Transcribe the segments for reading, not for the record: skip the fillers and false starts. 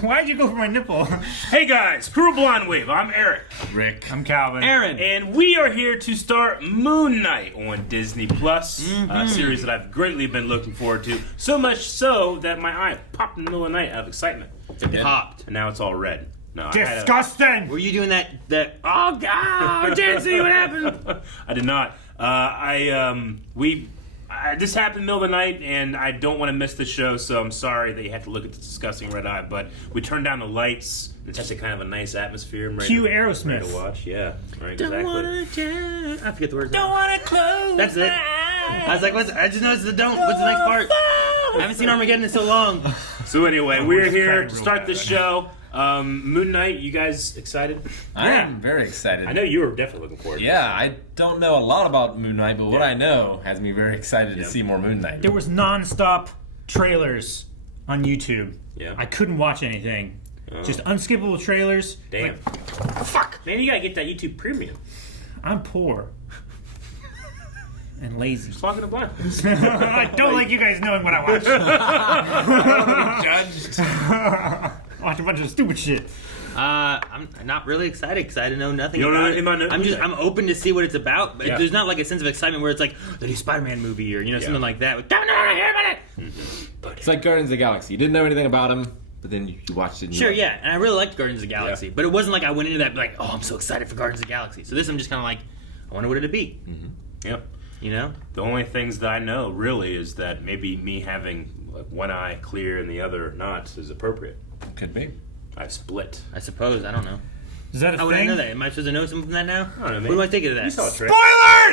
Why'd you go for my nipple? Hey guys, Crew Blonde Wave. I'm Eric. Rick. I'm Calvin. Aaron. And we are here to start Moon Knight on Disney Plus, a series that I've greatly been looking forward to. So much so that my eye popped in the middle of the night out of excitement. It popped. And now it's all red. No, Disgusting! Were you doing that? Oh God! I didn't see what happened. I did not. This happened in the middle of the night, and I don't want to miss the show, so I'm sorry that you had to look at this disgusting red eye. But we turned down the lights. It's actually kind of a nice atmosphere. Cue Aerosmith. Ready to watch. Yeah, right. Don't Exactly. wanna change. I forget the words. Don't want to close. That's it. I was like, I just noticed the don't. What's the next part? I haven't seen Armageddon in so long. So anyway, we're here kind to of start real the show. Moon Knight, you guys excited? I am very excited. I know you were definitely looking forward to Yeah, I don't know a lot about Moon Knight, but what Yeah. I know has me very excited to see more Moon Knight. There was non-stop trailers on YouTube. Yeah. I couldn't watch anything. Just unskippable trailers. Damn. Like, fuck! Man, you gotta get that YouTube Premium. I'm poor. And lazy. Talking to blind. I don't like you guys knowing what I watch. Judged. Watch a bunch of stupid shit. I'm not really excited because I know nothing You don't know about anything about it. Moon Knight? I'm open to see what it's about, but Yeah. there's not like a sense of excitement where it's like the new Spider-Man movie or something like that. Like, don't know hear about it. It's like Guardians of the Galaxy. You didn't know anything about him, but then you watched it. And Sure, you yeah, and I really liked Guardians of the Galaxy, but it wasn't like I went into that like, oh, I'm so excited for Guardians of the Galaxy. So this, I'm just kind of like, I wonder what it'd be. Yep. You know? The only things that I know really is that maybe me having like, one eye clear and the other not is appropriate. Could be. I split. I suppose. I don't know. Is that a How would I thing? know that? Am I supposed to know something from that now? I don't know, What do I think of that? You saw a trailer.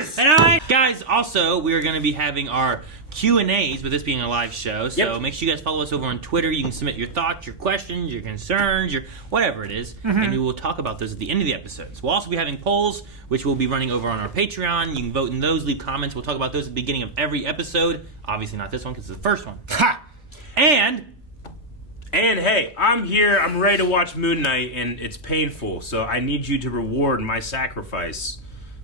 Spoilers! And guys, also, we're going to be having our Q&As with this being a live show, so make sure you guys follow us over on Twitter. You can submit your thoughts, your questions, your concerns, your whatever it is, and we will talk about those at the end of the episodes. We'll also be having polls, which we'll be running over on our Patreon. You can vote in those, leave comments. We'll talk about those at the beginning of every episode. Obviously not this one, because it's the first one. Ha! And hey, I'm here. I'm ready to watch Moon Knight, and it's painful. So I need you to reward my sacrifice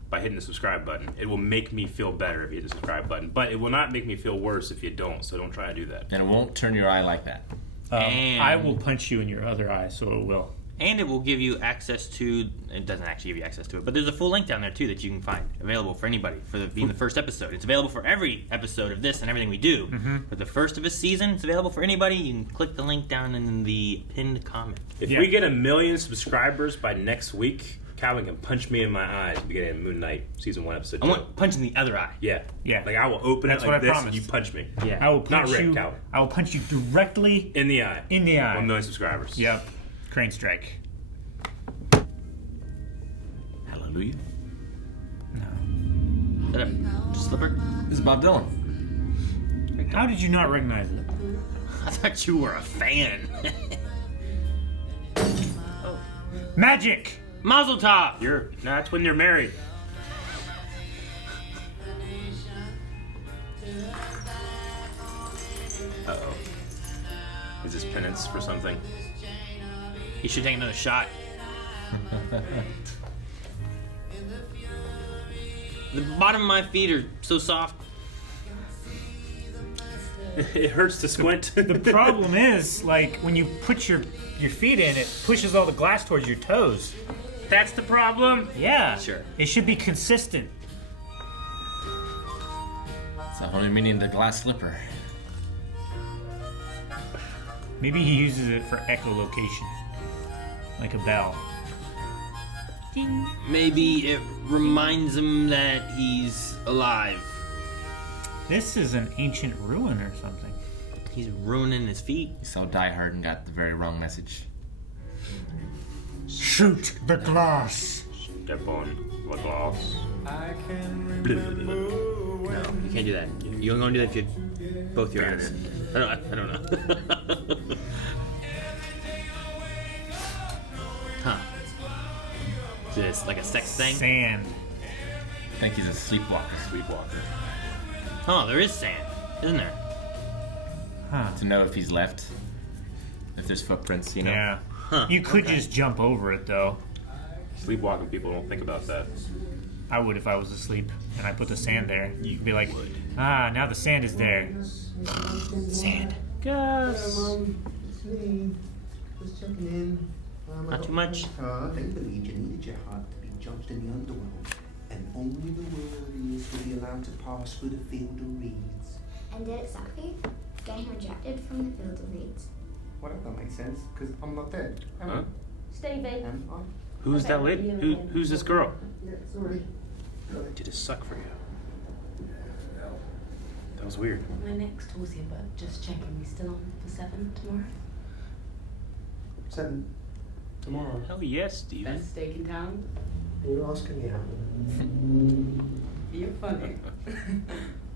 by hitting the subscribe button. It will make me feel better if you hit the subscribe button, but it will not make me feel worse if you don't. So don't try to do that. And it won't turn your eye like that. And- I will punch you in your other eye, so it will. And it will give you access to, it doesn't actually give you access to it, but there's a full link down there too that you can find available for anybody for being the first episode. It's available for every episode of this and everything we do. For the first of a season, it's available for anybody. You can click the link down in the pinned comment. If we get 1 million subscribers by next week, Calvin can punch me in my eyes beginning of Moon Knight season 1 episode 2. I want punching the other eye. Yeah. Yeah. Like I will open That's it what like I this promised. and you punch me. Yeah. I will punch Not Rick, you. Calvin. I will punch you directly In the eye. in the eye. 1 million subscribers. Yep. Crane strike. Hallelujah. Is that a slipper? This is Bob Dylan. How did you not recognize it? I thought you were a fan. Magic! Mazel tov! That's when you're married. Uh-oh. Is this penance for something? You should take another shot. The bottom of my feet are so soft. It hurts to squint. The problem is, like, when you put your feet in, it pushes all the glass towards your toes. That's the problem. Yeah. Sure. It should be consistent. It's the only meaning of the glass slipper. Maybe he uses it for echolocation. Like a bell. Maybe it reminds him that he's alive. This is an ancient ruin or something. He's ruining his feet. He saw Die Hard and got the very wrong message. Shoot the glass. Step on the glass. No, you can't do that. You only gonna do that if you both your eyes. I don't know. Huh. Is this like a sex thing? Sand. I think he's a sleepwalker. Sleepwalker. Oh, there is sand, isn't there? Huh. To know if he's left. If there's footprints, you know. Yeah. Huh. You could okay. just jump over it, though. Sleepwalking people don't think about that. I would if I was asleep and I put the sand there. You'd be like, now the sand is there. Sand. Gus. Just checking in. Not too much. They believed you needed your heart to be judged in the underworld, and only the worthiest would be allowed to pass through the field of reeds. And did exactly getting rejected from the field of reeds. Well, that don't make sense, because I'm not dead. Am I? Huh? Stevie. Am I? Who's that lady? Who's this girl? Yeah, sorry. Did it suck for you? That was weird. My next towards you, but just checking. We still on for 7 tomorrow? 7 tomorrow. Hell yes, Steven. Best steak in town? Are you asking me how? You're funny.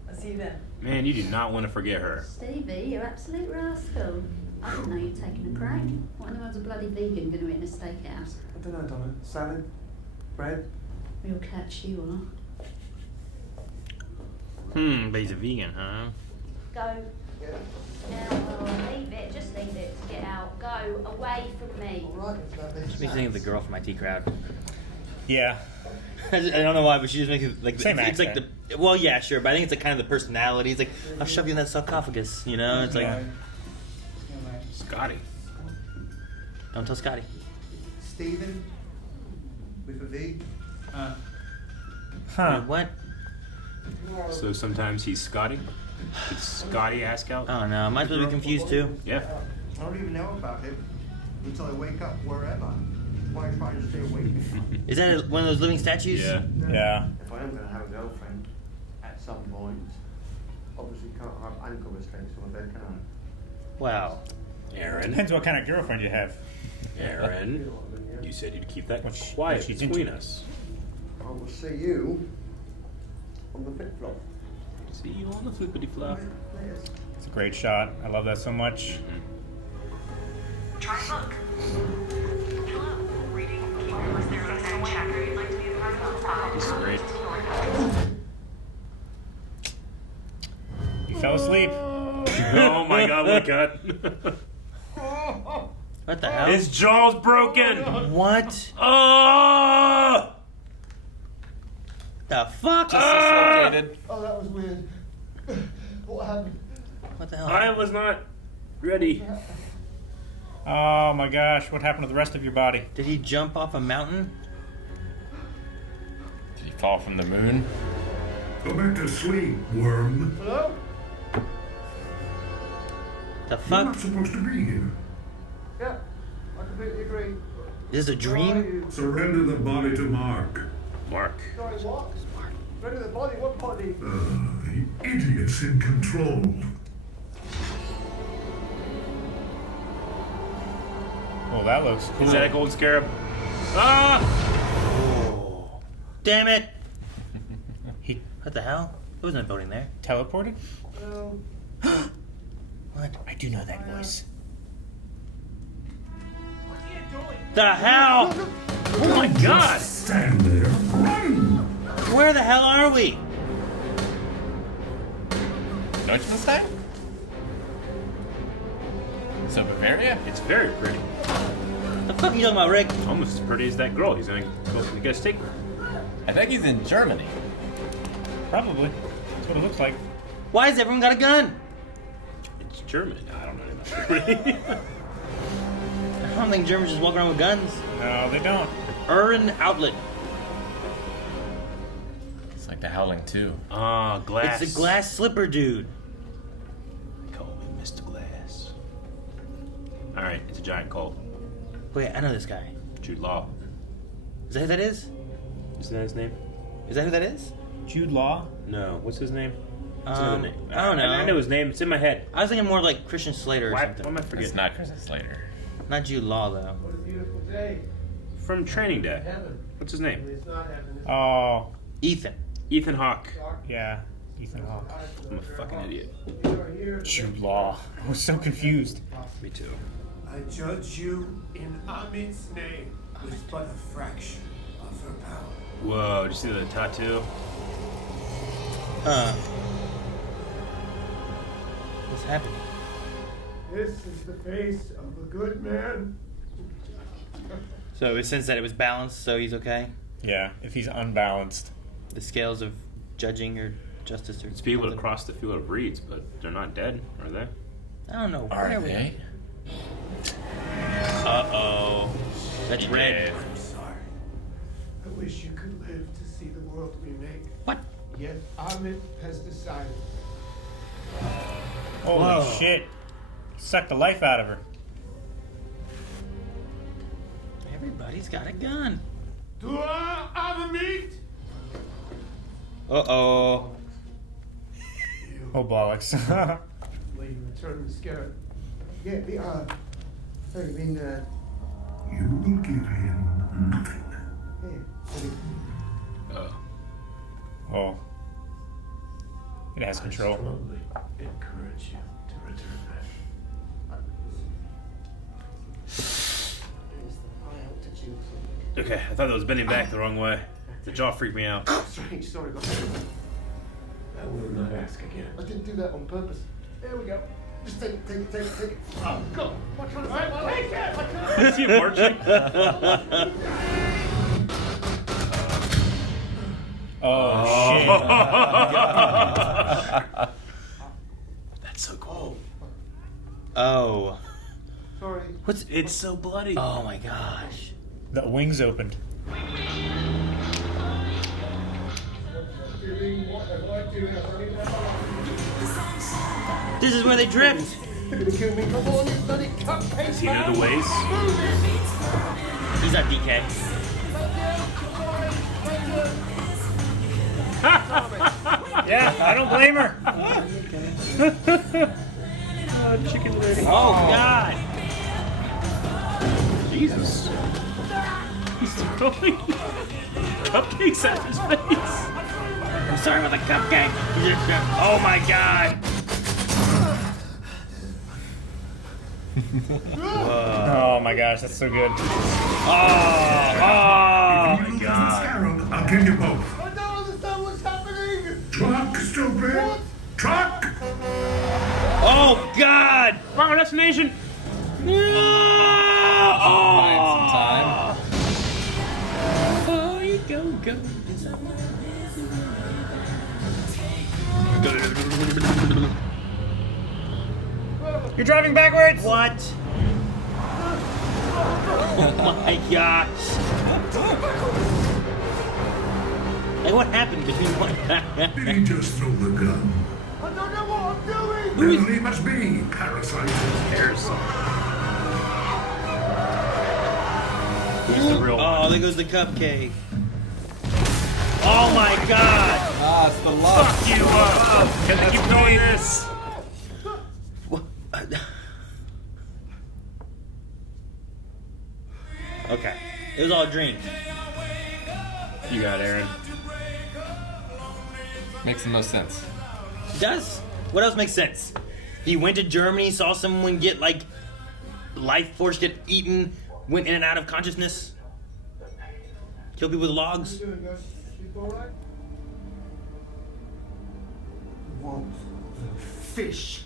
I'll see you then. Man, you do not want to forget her. Stevie, you absolute rascal. I didn't know you'd taken a crack. What in the world's a bloody vegan going to eat in a steakhouse? I don't know, Donna. Salad? Bread? We'll catch you, huh? But he's a vegan, huh? Go. Yeah. Now, leave it. Just leave it. Get out. Go away from me. Alright, Makes me think of the girl from IT Crowd. Yeah. I don't know why, but she just makes it like Same it's like accent. the well, yeah, sure, but I think it's like kind of the personality. It's like I'll shove you in that sarcophagus, you know? It's like Yeah. Scotty. don't tell Scotty. Stephen? With a V? Huh. Wait, what? So sometimes he's Scotty. Did Scotty ask out? Oh no, am I supposed to be confused too? Yeah. I don't even know about it until I wake up wherever. Why try to stay awake? Is that one of those living statues? Yeah. Yeah. If I am going to have a girlfriend at some point, obviously can't have ankle restraints on my bed, can I? Wow. Aaron. Depends what kind of girlfriend you have. Aaron. You said you'd keep that What she- quiet what she's between into. us. I will see you on the flip flop. See you on the flippity flop. It's a great shot. I love that so much. Try book. Hello. Reading. Was there a chapter you'd like to be a part of? This is great. You fell asleep. Oh my god, what a cut. What the hell? His jaw's broken. What Oh! the fuck? Dislocated. Oh, that was weird. What happened? What the hell? I was not ready. Oh my gosh, what happened to the rest of your body? Did he jump off a mountain? Did he fall from the moon? Go back to sleep, worm. Hello? The You're fuck? not supposed to be here. Yeah, I completely agree. Is this a dream? Surrender the body to Mark. Mark. Sorry, what? Ready the body? What body? The idiots in control. Well, that looks cool. Is that a gold scarab? Ah! Damn it! He What the hell? There wasn't a building there. teleported? No. What? I do know that voice. The hell? Oh my god! Stand there. Run! Where the hell are we? Neuschwanstein? So Bavaria? It's very pretty. The fuck are you talking about, Rick? Almost as pretty as that girl. He's gonna go get a steak. I think he's in Germany. Probably. That's what it looks like. Why has everyone got a gun? It's German. I don't know anything about it. I don't think Germans just walk around with guns. No, they don't. Urban Outlet. It's like the Howling 2. Ah, glass. It's the glass slipper dude. Call me Mr. Glass. Alright, it's a giant cult. Wait, I know this guy. Jude Law. Is that who that is? Isn't that his name? Is that who that is? Jude Law? No. What's his name? What's another name? I don't know. I know his name. It's in my head. I was thinking more like Christian Slater or Why something. am I It's forgetting? not Kristen Slater. Not Jude Law though. What a beautiful day. From Training Day. Heaven. What's his name? It's not heaven. It's Oh, Ethan. Ethan Hawke. dark. yeah. Ethan Hawke. I'm a fucking idiot. You are here. Jude Law. I was so confused. Me too. I judge you in Amit's name with but a fraction of her power. Whoa, did you see the tattoo? What's happening? This is the face of a good man. So it sense that it was balanced, so he's okay. Yeah, if he's unbalanced. The scales of judging or justice or It's people to something. cross the field of reeds, but they're not dead, are they? I don't know. Are Where we- they? That's red. I'm sorry. I wish you could live to see the world we make. What? Yet Amit has decided. Holy Whoa. shit. Sucked the life out of her. Everybody's got a gun. Do I have meat? Uh-oh. Oh, bollocks. Will you return the scarab? Yeah, sorry, I mean, You will give him nothing. Oh. It has control. I strongly encourage you to return that. Okay, I thought that was bending back the wrong way. The jaw freaked me out. Strange, sorry, guys. I will not ask again. I didn't do that on purpose. There we go. Just take it. Oh, God. What trying to say? Take it! Is he marching? Oh, shit. That's so cool. Oh. Sorry. It's so bloody. Oh my gosh. The wings opened. This is where they drift. You're gonna kill me. Come on, you bloody cupcake. Does he know the ways? He's not DK. Yeah, I don't blame her. Chicken lady. Oh God. Jesus. He's throwing cupcakes at his face. I'm sorry about the cupcake. Oh my God. Oh my gosh, that's so good. Oh If you lose the scarab, I'll kill you both. I don't understand what's happening. Truck, stupid! Truck! Oh God. Final destination. Find some time. Oh, you go. You're driving backwards? What? Oh my gosh. Like what happened between one? Did he just throw the gun? I don't know what I'm doing. Then leave us be, parasite. He's the real one. Oh, there goes the cupcake. Oh my God. Ah, it's the love. Fuck you up. Can I keep doing this? Okay. It was all a dream. You got it, Aaron. Makes the most sense. It does. What else makes sense? He went to Germany, saw someone get like life force get eaten, went in and out of consciousness, kill people with logs. What are you doing, guys? Sleep all right? Want the fish?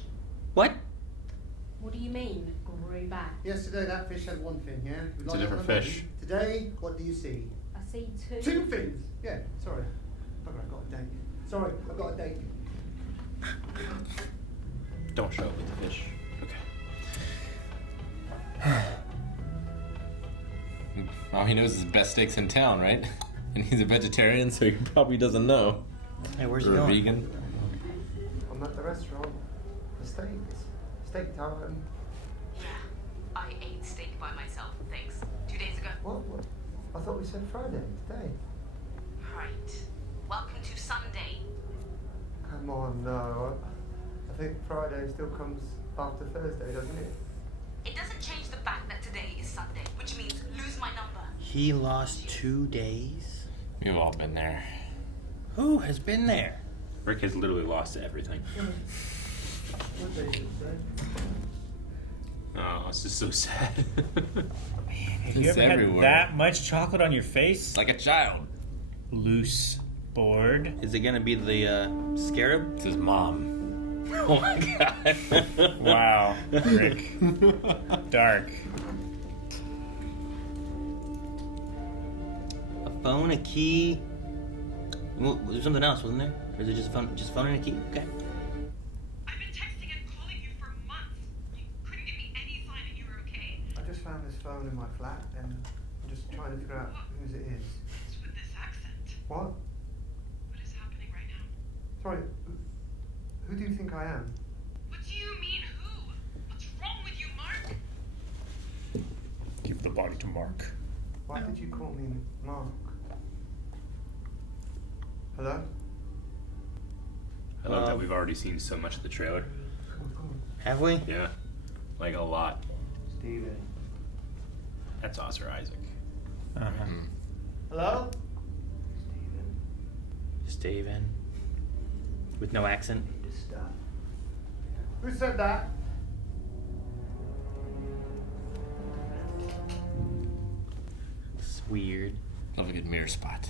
What? What do you mean, grew back? Yesterday that fish had one fin, yeah? It's a different fish. Today, what do you see? I see two. Two fins! Yeah, sorry. Bugger, I got a date. Sorry, I got a date. Don't show up with the fish. Okay. All he knows is best steaks in town, right? And he's a vegetarian, so he probably doesn't know. Hey, where's he Or a going? vegan. I'm at the restaurant. The steaks. Steak time. Yeah, I ate steak by myself, thanks. 2 days ago. What? I thought we said Friday, today. Right. Welcome to Sunday. Come on, no. I think Friday still comes after Thursday, doesn't it? It doesn't change the fact that today is Sunday, which means lose my number. He lost 2 days. We've all been there. Who has been there? Rick has literally lost everything. What day is it today? Oh, it's just so sad. Have you ever everywhere. had that much chocolate on your face? Like a child. Loose board. Is it gonna be the scarab? It's his mom. Oh my God. Wow, Rick. Dark. A phone, a key. Well, there's something else, wasn't there? Or is it just a phone? Just a phone and a key? Okay. I've been texting and calling you for months. You couldn't give me any sign that you were okay. I just found this phone in my flat and I'm just trying to figure out whose it is. What's with this accent? What? What is happening right now? Sorry, who do you think I am? What do you mean who? What's wrong with you, Mark? Give the body to Mark. Why did you call me Mark? Hello? I love that we've already seen so much of the trailer. Have we? Yeah. Like a lot. Steven. That's Oscar Isaac. Hello? Steven. With no accent. Stop. Who said that? It's weird. Love a good mirror spot.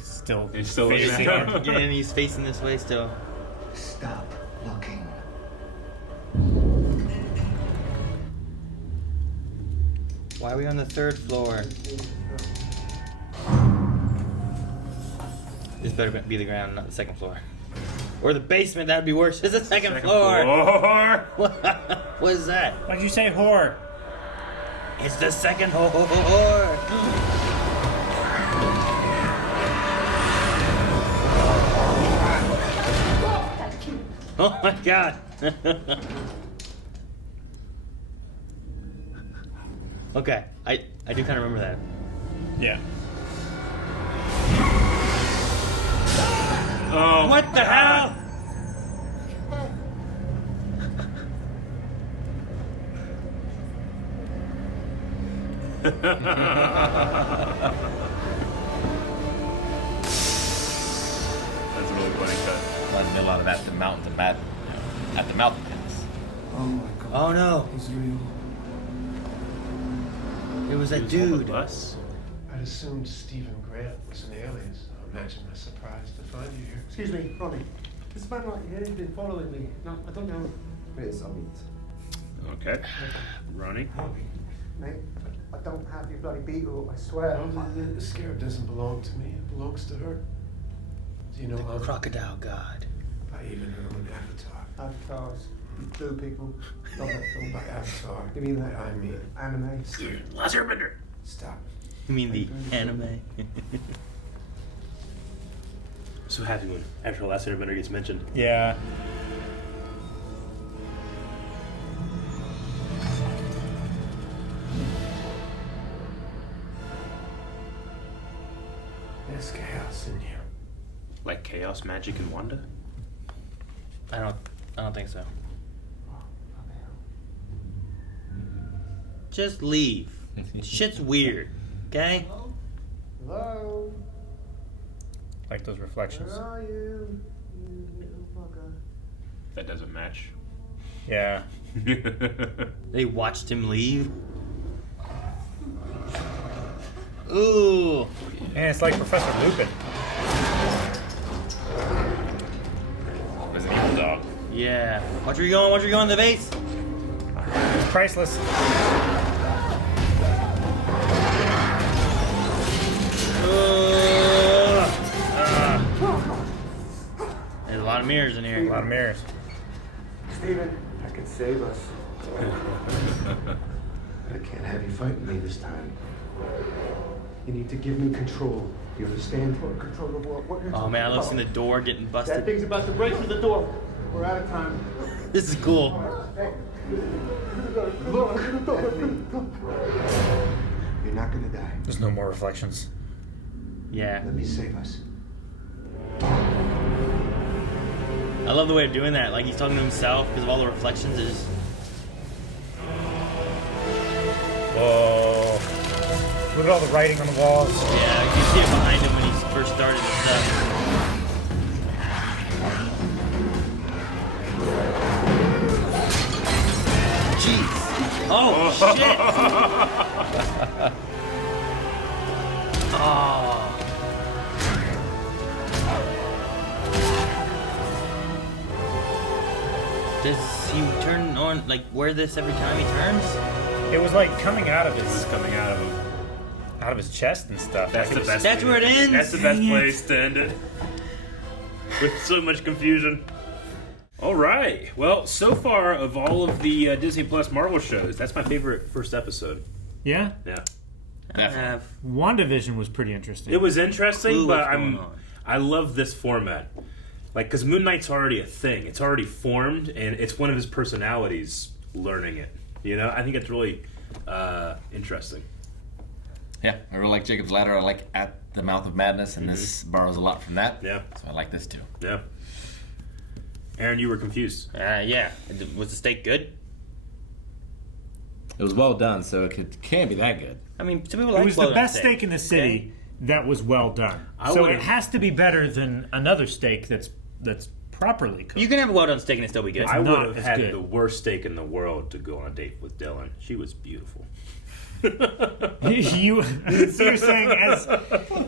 Still. He's still facing looking him. at him. Yeah, and he's facing this way still. Stop looking. Why are we on the 3rd floor? This better be the ground, not the 2nd floor. Or the basement, that'd be worse. It's the second floor. What is that? Why'd you say whore? It's the 2nd floor. Oh my god. Okay, I do kind of remember that. Yeah. Oh, What the hell? That's a really funny cut. Reminded me a lot of At the Mountain Pits. Oh my god. Oh no, He's real. it was that He was on the dude. bus. I'd assumed Stephen Grant was an alias. Imagine my surprise to find you here. Excuse me, Ronnie. This man right here has been following me. No, I don't know. Where's Amit? Okay. Ronnie. Mate, I don't have your bloody beetle, I swear. Oh, the scarab doesn't belong to me. It belongs to her. Do you know The crocodile god. I even know an avatar. Avatars. Blue people. Don't let them. By avatar, You mean that? I mean. Anime. Laser bender. Stop. You mean the anime? So happy when actual Last Airbender gets mentioned. Yeah. There's chaos in here. Like Chaos, Magic, and Wanda? I don't think so. Just leave. Shit's weird. Okay? Hello? Like those reflections. Where are you? You little bugger. That doesn't match. Yeah. They watched him leave. Ooh. And it's like Professor Lupin. Resident Evil dog. Yeah. Watch where you're going. Watch where you're going. The vase. It's priceless. There's a lot of mirrors in A here. lot of mirrors. Steven. I can save us. I can't have you fighting me this time. You need to give me control. You understand? What control of what? What you're Oh man, I love talking seeing the door getting about? That busted. thing's about to break through the door. We're out of time. This is cool. Hey. Look at me. You're not gonna die. There's no more reflections. Yeah. Let me save us. I love the way of doing that. Like he's talking to himself because of all the reflections. It just... Whoa. Look at all the writing on the walls. Yeah, you can see it behind him when he first started and stuff. Jeez. Oh, shit! Oh. Does he turn on, like, wear this every time he turns? It was like coming out of This is his coming out of him. chest and stuff. That's Like, the it was- best. That's where it ends? That's the best Dang it. place to end it. With so much confusion. All right. Well, so far of all of the Disney Plus Marvel shows, that's my favorite first episode. Yeah? Yeah. I have. WandaVision was pretty interesting. It was interesting, Ooh, but what's going on? I love this format. Like, because Moon Knight's already a thing. It's already formed, and it's one of his personalities learning it. You know? I think it's really interesting. Yeah, I really like Jacob's Ladder. I like At the Mouth of Madness, and this borrows a lot from that. Yeah. So I like this too. Yeah. Aaron, you were confused. Yeah. Was the steak good? It was well done, so it can't be that good. I mean, some people like It was well the done best steak in the city that was well done. I So would've- it has to be better than another steak that's properly cooked. You can have a well done steak and it still be good. I would not have as had good. the worst steak in the world to go on a date with Dylan. She was beautiful. you, so you're saying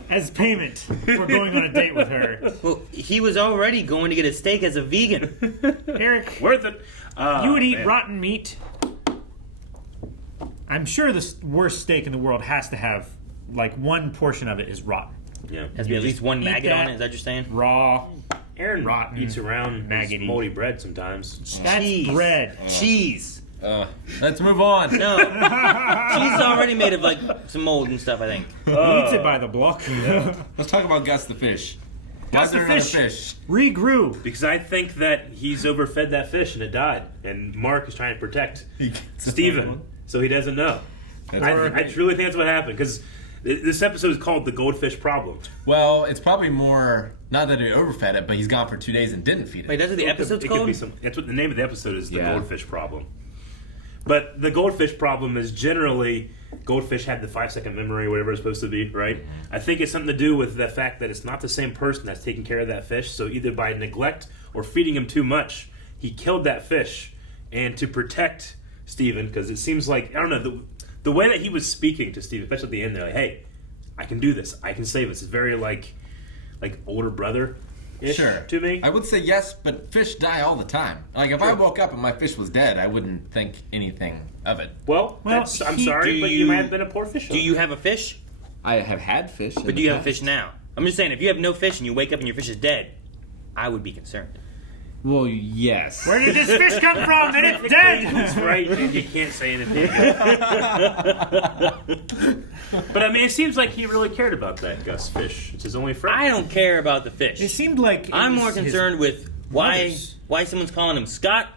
as payment for going on a date with her, Well, he was already going to get a steak as a vegan. Eric? Worth it. You would eat Man. rotten meat. I'm sure the worst steak in the world has to have like one portion of it is rotten, Yeah. Has to be at least one eat maggot on that. it. Is that what you're saying? raw. Aaron Rotten, eats around maggoty. his moldy bread sometimes. That's Cheese. bread. Cheese. Let's move on. No. Cheese is already made of like some mold and stuff, I think. He eats it by the block. Let's talk about Gus the fish. Why Gus is there the another fish. fish? Regrew. Because I think that he's overfed that fish and it died. And Mark is trying to protect Steven, so he doesn't know. I truly think that's what happened. Because this episode is called The Goldfish Problem. Well, it's probably more, not that he overfed it, but he's gone for 2 days and didn't feed it. Wait, that's what the episode's It could called? be that's what the name of the episode is, The Yeah. Goldfish Problem. But the goldfish problem is generally goldfish had the 5-second memory, whatever it's supposed to be, right? I think it's something to do with the fact that it's not the same person that's taking care of that fish. So either by neglect or feeding him too much, he killed that fish. And to protect Steven, because it seems like, I don't know, the way that he was speaking to Steven, especially at the end there, like, hey, I can do this. I can save us. It's very like older brother. Sure. To me. I would say yes, but fish die all the time. Like, if I woke up and my fish was dead, I wouldn't think anything of it. Well, I'm sorry, but you might have been a poor fish. Do you have a fish? I have had fish. But do you have a fish now? I'm just saying, if you have no fish and you wake up and your fish is dead, I would be concerned. Well, yes. Where did this fish come from? And it's dead. That's right, and you can't say anything. But I mean, it seems like he really cared about that Gus fish. It's his only friend. I don't care about the fish. It seemed like it I'm was more his concerned with brothers. why someone's calling him Scott,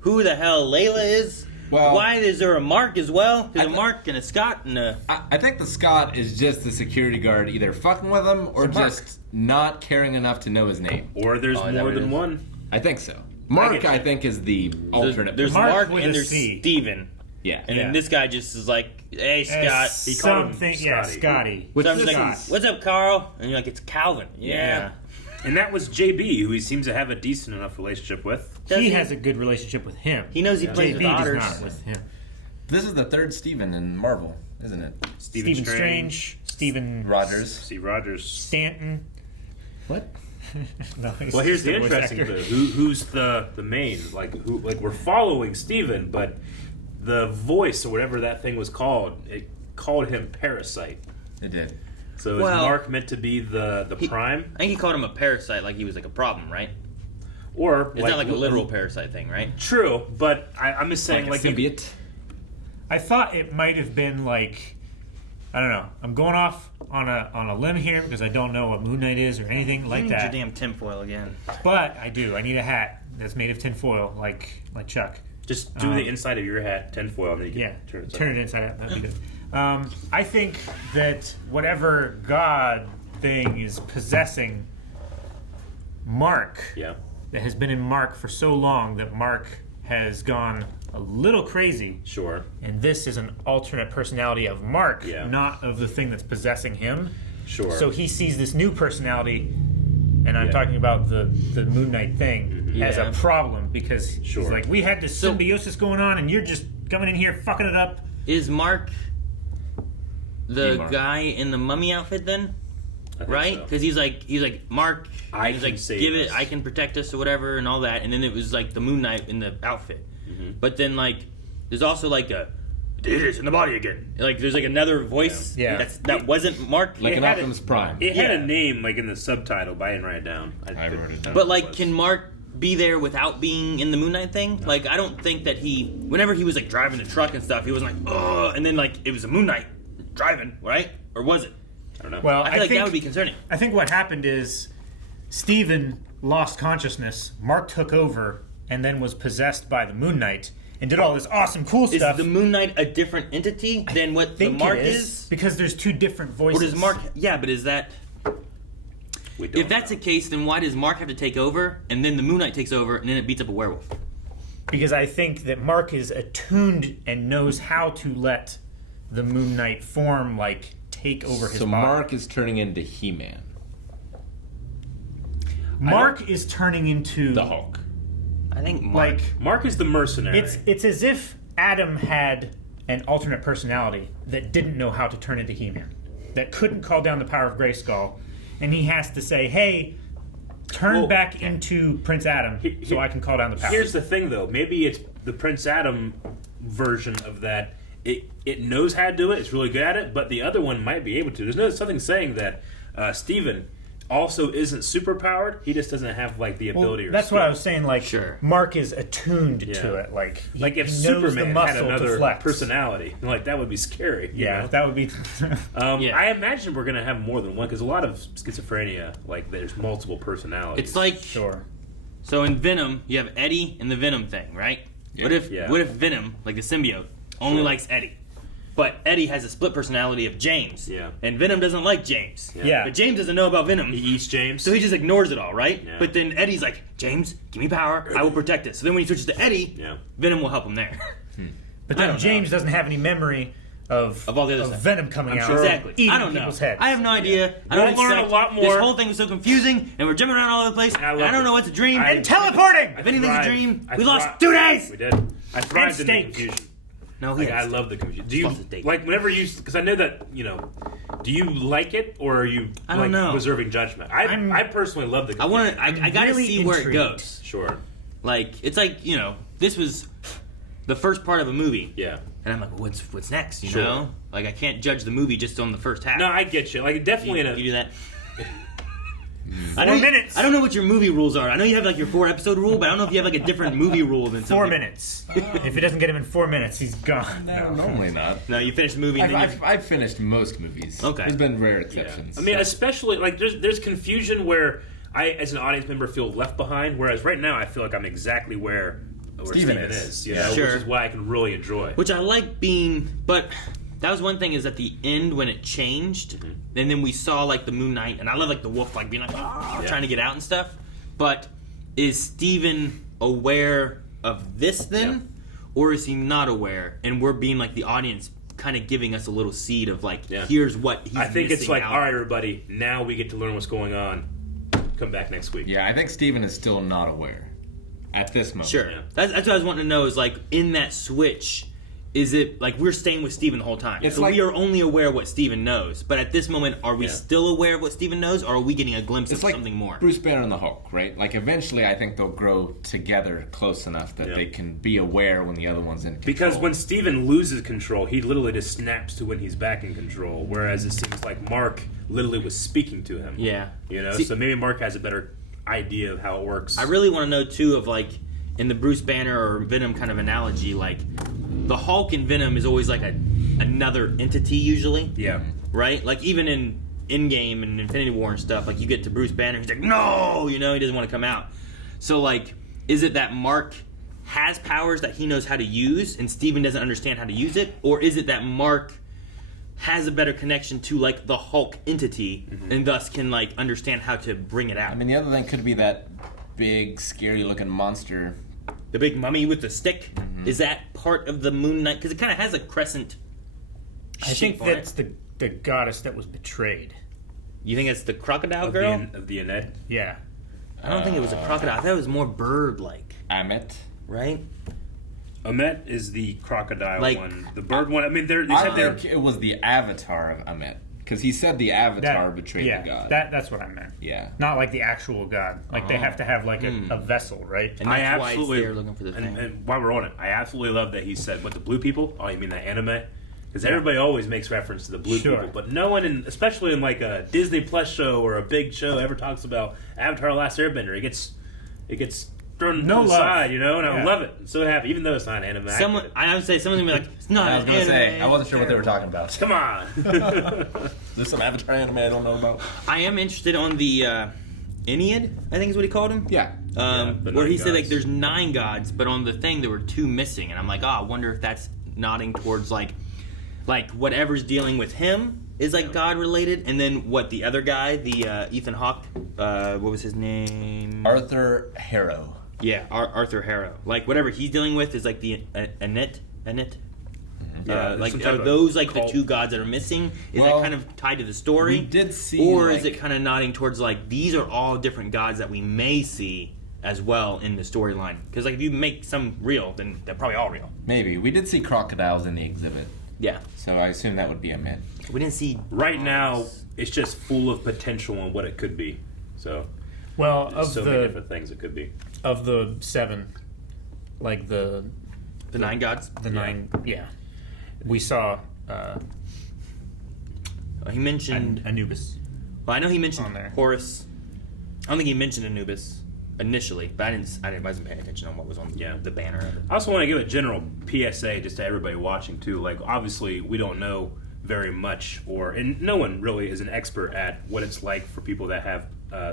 who the hell Layla is, Well- why is there a Mark as well? There's a Mark and a Scott and a... I think the Scott is just the security guard either fucking with him or just not caring enough to know his name. Or there's Oh, is that more what it than is? one. I think so. Mark, get you. I think, is the alternate. There's Mark Mark with and a there's C. Steven. Yeah. And Yeah. then this guy just is like, hey, Scott. He called him Something, yeah, Scotty. Scotty. Which So I'm just is like, what's up, Carl? And you're like, it's Calvin. Yeah. And that was JB, who he seems to have a decent enough relationship with. Does He has a good relationship with him. He knows he plays JB with does otters. not with him. This is the third Steven in Marvel, isn't it? Stephen Strange, Stephen Rogers. Steve Rogers. Stanton. What? No, he's Well, here's just the a voice interesting actor. bit. Who's the main? Like we're following Steven, but the voice or whatever that thing was called, it called him Parasite. It did. So is Well, Mark meant to be the prime? I think he called him a parasite like he was like a problem, right? Or It's not like a literal parasite thing, right? True, but I'm just saying Like like a symbiote. I thought it might have been like, I don't know. I'm going off on a limb here because I don't know what Moon Knight is or anything like Your that. damn tinfoil again. But I do. I need a hat that's made of tinfoil, like Chuck. just do the inside of your hat tinfoil, and then you can Yeah, turn it. inside out. That'd be good. I think that whatever God thing is possessing Mark, Yeah. that has been in Mark for so long that Mark has gone a little crazy. Sure. And this is an alternate personality of Mark, Yeah. not of the thing that's possessing him. Sure. So he sees this new personality, and I'm Yeah. talking about the Moon Knight thing, as Yeah. a problem because Sure. he's like, we had this symbiosis going on, and you're just coming in here fucking it up. Is Mark the Mark. guy in the mummy outfit then? I think Right? so. Because he's like Mark. I he's can like, save give us. it. I can protect us or whatever, and all that. And then it was like the Moon Knight in the outfit. But then like, there's also like a. It is in the body again. Like there's like another voice. Yeah. That wasn't Mark. Like It an had Optimus Prime. It had Yeah. a name like in the subtitle, but I didn't write it down. I wrote it down. But like, can Mark be there without being in the Moon Knight thing. Like, I don't think that whenever he was like driving the truck and stuff, he was like, oh, and then like it was a Moon Knight driving, right? Or was it? I don't know. Well, I feel like that would be concerning. I think what happened is Steven lost consciousness, Mark took over, and then was possessed by the Moon Knight and did all this awesome, cool stuff. Is the Moon Knight a different entity than what the Mark is? Because there's two different voices. Or does Mark... Yeah, but is that... If that's the case, then why does Mark have to take over, and then the Moon Knight takes over, and then it beats up a werewolf? Because I think that Mark is attuned and knows how to let the Moon Knight form, like, take over his So body. Mark is turning into He-Man. Mark is turning into... the Hulk. I think Mark... Mark is the mercenary. It's as if Adam had an alternate personality that didn't know how to turn into He-Man, that couldn't call down the power of Grayskull, and he has to say, hey, turn back into Prince Adam so I can call down the power. Here's the thing, though. Maybe it's the Prince Adam version of that. It knows how to do it. It's really good at it, but the other one might be able to. There's something saying that Steven also isn't super powered. He just doesn't have like the ability. That's what I was saying. Like, sure. Mark is attuned to it. Like if he knows Superman the muscle had another to flex. personality, like that would be scary. you know? That would be. I imagine we're gonna have more than one because a lot of schizophrenia, like there's multiple personalities. It's like... Sure. So in Venom, you have Eddie and the Venom thing, right? Yeah. What if Venom, like the symbiote, only likes Eddie? But Eddie has a split personality of James. Yeah. And Venom doesn't like James. Yeah. But James doesn't know about Venom. He eats James. So he just ignores it all, right? Yeah. But then Eddie's like, James, give me power. I will protect it. So then when he switches to Eddie, Venom will help him there. But then James doesn't have any memory of all the other stuff. Venom coming out. Exactly. Eating I don't know. people's heads. I have no idea. I don't We'll learn a lot more. This whole thing was so confusing, and we're jumping around all over the place. And I don't know what's a dream. And teleporting! If anything's a dream, we thrived. lost 2 days! We did. I thrived in the steak. confusion. No, I love the confusion. Do you like whenever you? Because I know that do you like it or are you I don't know. reserving judgment? I personally love the confusion. I gotta really see where it intrigued. goes. Sure. Like it's like this was the first part of a movie. Yeah. And I'm like, what's next? You Sure. know, like I can't judge the movie just on the first half. No, I get you. Like definitely you do that. 4 minutes. I don't know what your movie rules are. I know you have like your 4-episode rule, but I don't know if you have like a different movie rule than 4 something. minutes. If it doesn't get him in 4 minutes, he's gone. No, normally not. No, you finish the movie. And I've finished most movies. Okay. There's been rare exceptions. Yeah. I mean, especially like there's confusion where I, as an audience member, feel left behind. Whereas right now, I feel like I'm exactly where Steven is. You know, Sure. which is why I can really enjoy. Which I like being, but that was one thing is at the end when it changed, and then we saw like the Moon Knight, and I love like the wolf like being like trying to get out and stuff. But is Steven aware of this then, or is he not aware? And we're being like the audience, kind of giving us a little seed of like, here's what he's. I think it's like, out. all right, everybody, now we get to learn what's going on. Come back next week. Yeah, I think Steven is still not aware at this moment. Sure. That's what I was wanting to know is like in that switch, is it like we're staying with Steven the whole time? It's so like, we are only aware of what Steven knows. But at this moment, are we still aware of what Steven knows, or are we getting a glimpse of like something more? Bruce Banner and the Hulk, right? Like eventually I think they'll grow together close enough that they can be aware when the other one's in control. Because when Steven loses control, he literally just snaps to when he's back in control. Whereas it seems like Mark literally was speaking to him. Yeah. You know, See, so maybe Mark has a better idea of how it works. I really want to know too of like in the Bruce Banner or Venom kind of analogy, like the Hulk and Venom is always like another entity usually. Yeah. Right? Like even in Endgame and Infinity War and stuff, like you get to Bruce Banner, he's like, no, he doesn't want to come out. So like, is it that Mark has powers that he knows how to use and Steven doesn't understand how to use it? Or is it that Mark has a better connection to like the Hulk entity and thus can like understand how to bring it out? I mean, the other thing could be that big, scary-looking monster. The big mummy with the stick? Is that part of the Moon Knight? Because it kind of has a crescent I think that's the goddess that was betrayed. You think it's the crocodile girl? Of the Annette? Yeah. I don't think it was a crocodile. I thought it was more bird-like. Amet. Right? Amet is the crocodile Like- one. The bird one, I mean, they I said they're... think it was the avatar of Amet. Because he said the avatar betrayed the god. That's what I meant. Yeah. Not like the actual god. Like they have to have like a vessel, right? And I that's why it's absolutely there looking for the thing. and while we're on it, I absolutely love that he said, "What the blue people?" Oh, you mean the anime? Because everybody always makes reference to the blue people, but no one, especially in like a Disney Plus show or a big show, ever talks about Avatar: The Last Airbender. It gets thrown No to the love. side, and I Yeah. love it. I'm so happy, even though it's not anime. I would say someone's gonna be like, it's not. I was gonna anime. say I wasn't sure what they were talking about. Come on. There's some Avatar anime I don't know about. I am interested on the Ennead, I think is what he called him. Yeah. the Where 9 he said like gods. there's 9 gods, but on the thing there were 2 missing, and I'm like, I wonder if that's nodding towards like whatever's dealing with him is like God related, and then what the other guy, the Ethan Hawke, what was his name? Arthur Harrow. Yeah, Arthur Harrow. Like whatever he's dealing with is like the Annette. Yeah, Like some are type of those like cult. the 2 gods that are missing? Is Well, that kind of tied to the story? we did see, or is like- it kind of nodding towards like these are all different gods that we may see as well in the storyline? Because like if you make some real, then they're probably all real. Maybe. We did see crocodiles in the exhibit, Yeah, so I assume that would be a myth. we didn't see Right now, it's just full of potential on what it could be. So, Well, there's of so many the different things it could be. 7, like the 9 gods. 9, yeah, we saw He mentioned. Anubis. Well, I know he mentioned on there. Horus. I don't think he mentioned Anubis initially, but I wasn't paying attention on what was on the banner of it. I also want to give a general PSA just to everybody watching too. Like, obviously, we don't know very much, and no one really is an expert at what it's like for people that have